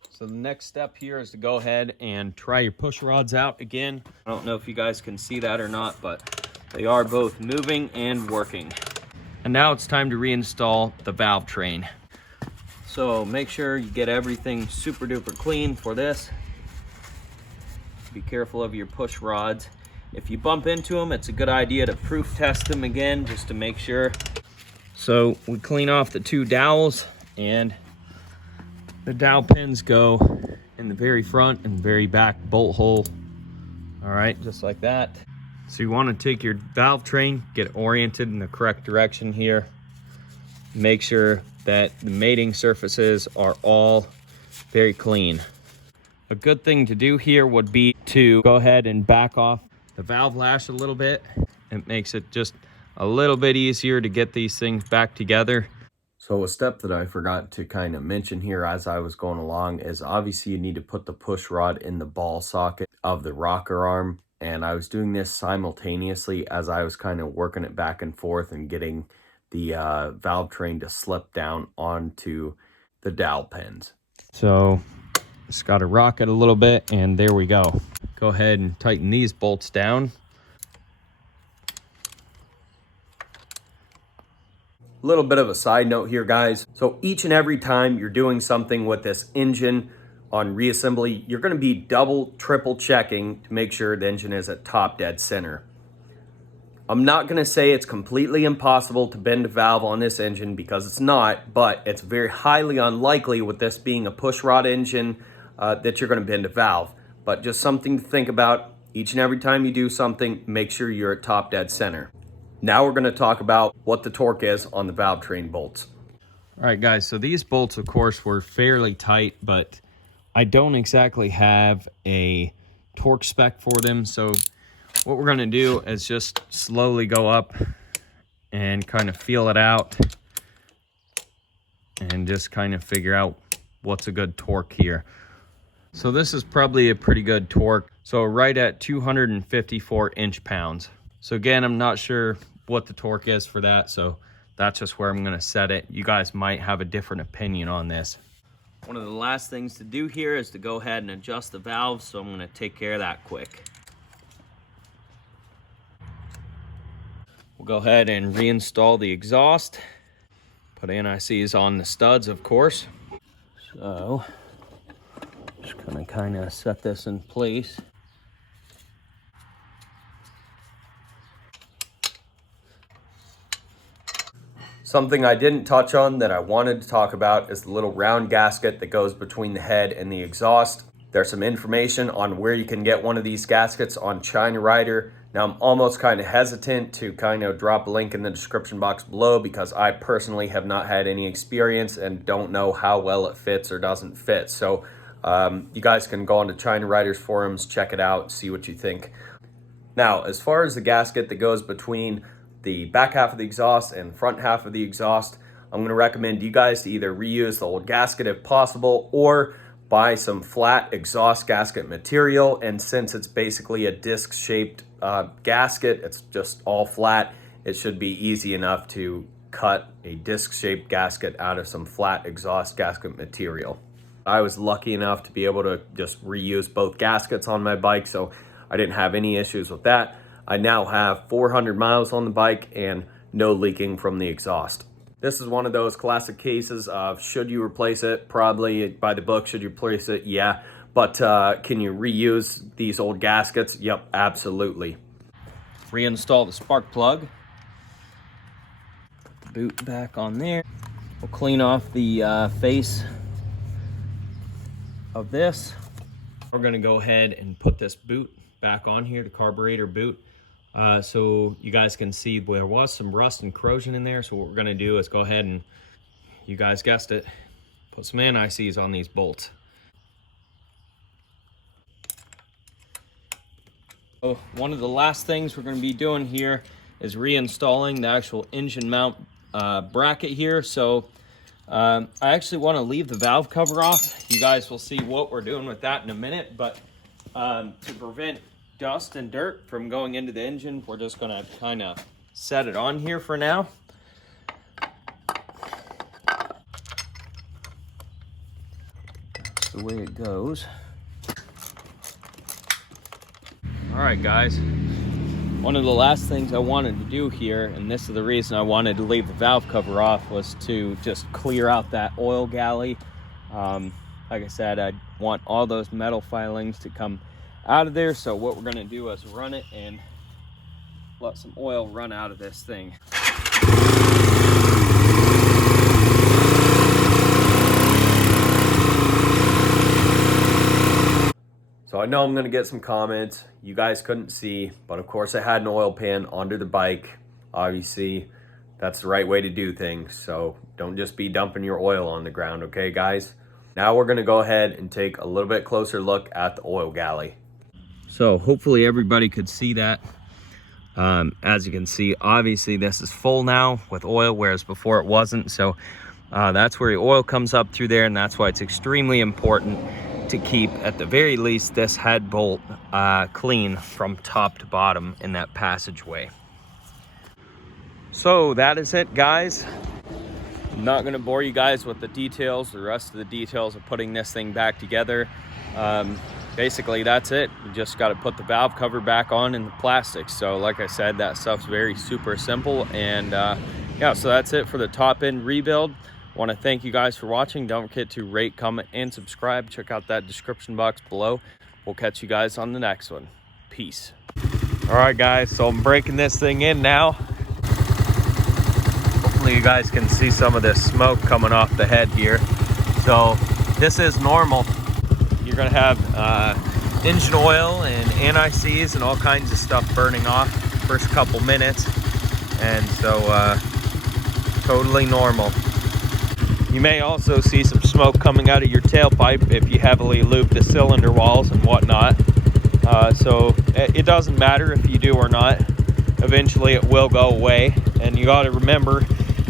So the next step here is to go ahead and try your push rods out again. I don't know if you guys can see that or not, but they are both moving and working. And now it's time to reinstall the valve train. So make sure you get everything super duper clean for this. Be careful of your push rods. If you bump into them, it's a good idea to proof test them again just to make sure. So we clean off the two dowels, and the dowel pins go in the very front and very back bolt hole. All right, just like that. So you want to take your valve train, get oriented in the correct direction here. Make sure that the mating surfaces are all very clean. A good thing to do here would be to go ahead and back off the valve lash a little bit. It makes it just a little bit easier to get these things back together. So a step that I forgot to kind of mention here as I was going along is obviously you need to put the push rod in the ball socket of the rocker arm. And I was doing this simultaneously as I was kind of working it back and forth and getting the valve train to slip down onto the dowel pins. So just got to rock it a little bit, and there we go. Go ahead and tighten these bolts down. A little bit of a side note here, guys. So each and every time you're doing something with this engine on reassembly, you're going to be double, triple checking to make sure the engine is at top dead center. I'm not going to say it's completely impossible to bend a valve on this engine, because it's not, but it's very highly unlikely with this being a push rod engine that you're going to bend a valve. But just something to think about. Each and every time you do something, make sure you're at top dead center. Now we're going to talk about what the torque is on the valve train bolts. All right, guys, so these bolts, of course, were fairly tight, but I don't exactly have a torque spec for them. So what we're going to do is just slowly go up and kind of feel it out and just kind of figure out what's a good torque here. So this is probably a pretty good torque. So right at 254 inch-pounds. So again, I'm not sure what the torque is for that, so that's just where I'm going to set it. You guys might have a different opinion on this. One of the last things to do here is to go ahead and adjust the valves, so I'm going to take care of that quick. We'll go ahead and reinstall the exhaust. Put anti-seize on the studs, of course. So just going to kind of set this in place. Something I didn't touch on that I wanted to talk about is the little round gasket that goes between the head and the exhaust. There's some information on where you can get one of these gaskets on China Rider. Now I'm almost kind of hesitant to kind of drop a link in the description box below, because I personally have not had any experience and don't know how well it fits or doesn't fit. So you guys can go on to China Rider's forums, check it out, see what you think. Now, as far as the gasket that goes between the back half of the exhaust and front half of the exhaust, I'm going to recommend you guys to either reuse the old gasket if possible, or buy some flat exhaust gasket material. And since it's basically a disc shaped gasket, it's just all flat, it should be easy enough to cut a disc shaped gasket out of some flat exhaust gasket material. I was lucky enough to be able to just reuse both gaskets on my bike, so I didn't have any issues with that. I now have 400 miles on the bike and no leaking from the exhaust. This is one of those classic cases of should you replace it? Probably by the book. Should you replace it? Yeah. But can you reuse these old gaskets? Yep, absolutely. Reinstall the spark plug. Boot back on there. We'll clean off the face of this. We're going to go ahead and put this boot back on here, the carburetor boot. So you guys can see there was some rust and corrosion in there. So what we're going to do is go ahead and, you guys guessed it, put some anti-seize on these bolts. So one of the last things we're going to be doing here is reinstalling the actual engine mount bracket here. So I actually want to leave the valve cover off. You guys will see what we're doing with that in a minute, but to prevent dust and dirt from going into the engine, we're just going to kind of set it on here for now. That's the way it goes. All right, guys. One of the last things I wanted to do here, and this is the reason I wanted to leave the valve cover off, was to just clear out that oil galley. Like I said, I want all those metal filings to come out of there. So what we're going to do is run it and let some oil run out of this thing. So I know I'm going to get some comments you guys couldn't see, but of course I had an oil pan under the bike. Obviously that's the right way to do things, so don't just be dumping your oil on the ground, okay guys? Now we're going to go ahead and take a little bit closer look at the oil galley. So hopefully everybody could see that. As you can see, obviously this is full now with oil, whereas before it wasn't. So that's where the oil comes up through there, and that's why it's extremely important to keep, at the very least, this head bolt clean from top to bottom in that passageway. So that is it, guys. I'm not going to bore you guys with the details, the rest of the details of putting this thing back together. Basically that's it. You just got to put the valve cover back on in the plastic. So like I said, that stuff's very super simple. And yeah, so that's it for the top end rebuild. Want to thank you guys for watching. Don't forget to rate, comment, and subscribe. Check out that description box below. We'll catch you guys on the next one. Peace. All right, guys, so I'm breaking this thing in now. Hopefully you guys can see some of this smoke coming off the head here. So this is normal. You're gonna have engine oil and anti-seize and all kinds of stuff burning off first couple minutes. And so totally normal. You may also see some smoke coming out of your tailpipe if you heavily lube the cylinder walls and whatnot. So it doesn't matter if you do or not. Eventually it will go away. And you got to remember,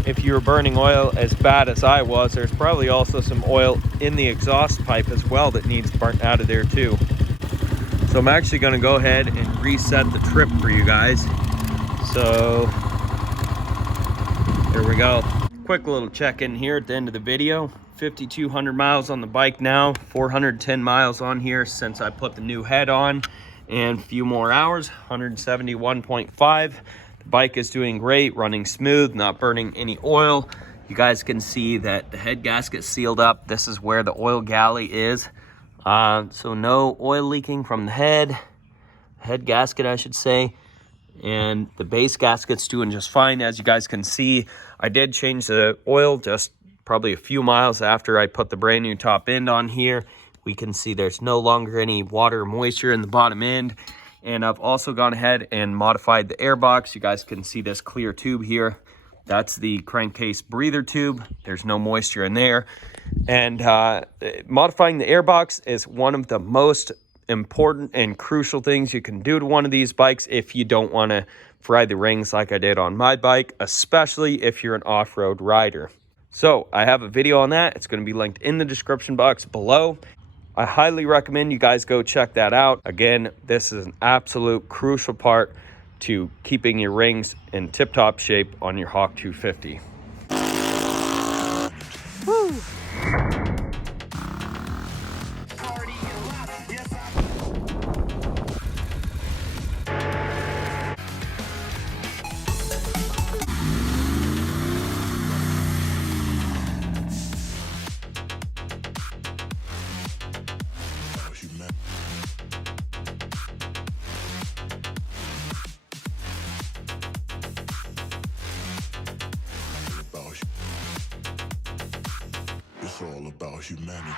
if you were burning oil as bad as I was, there's probably also some oil in the exhaust pipe as well that needs burnt out of there too. So I'm actually going to go ahead and reset the trip for you guys. So here we go. Quick little check-in here at the end of the video. 5,200 miles on the bike now, 410 miles on here since I put the new head on, and a few more hours, 171.5. The bike is doing great, running smooth, not burning any oil. You guys can see that the head gasket sealed up. This is where the oil galley is. So no oil leaking from the head gasket, I should say. And the base gasket's doing just fine. As you guys can see, I did change the oil just probably a few miles after I put the brand new top end on here. We can see there's no longer any water or moisture in the bottom end. And I've also gone ahead and modified the air box. You guys can see this clear tube here. That's the crankcase breather tube. There's no moisture in there. And modifying the air box is one of the most important and crucial things you can do to one of these bikes if you don't want to fry the rings like I did on my bike, especially if you're an off-road rider. So I have a video on that. It's going to be linked in the description box below. I highly recommend you guys go check that out. Again, this is an absolute crucial part to keeping your rings in tip-top shape on your Hawk 250. Woo! It's all about humanity.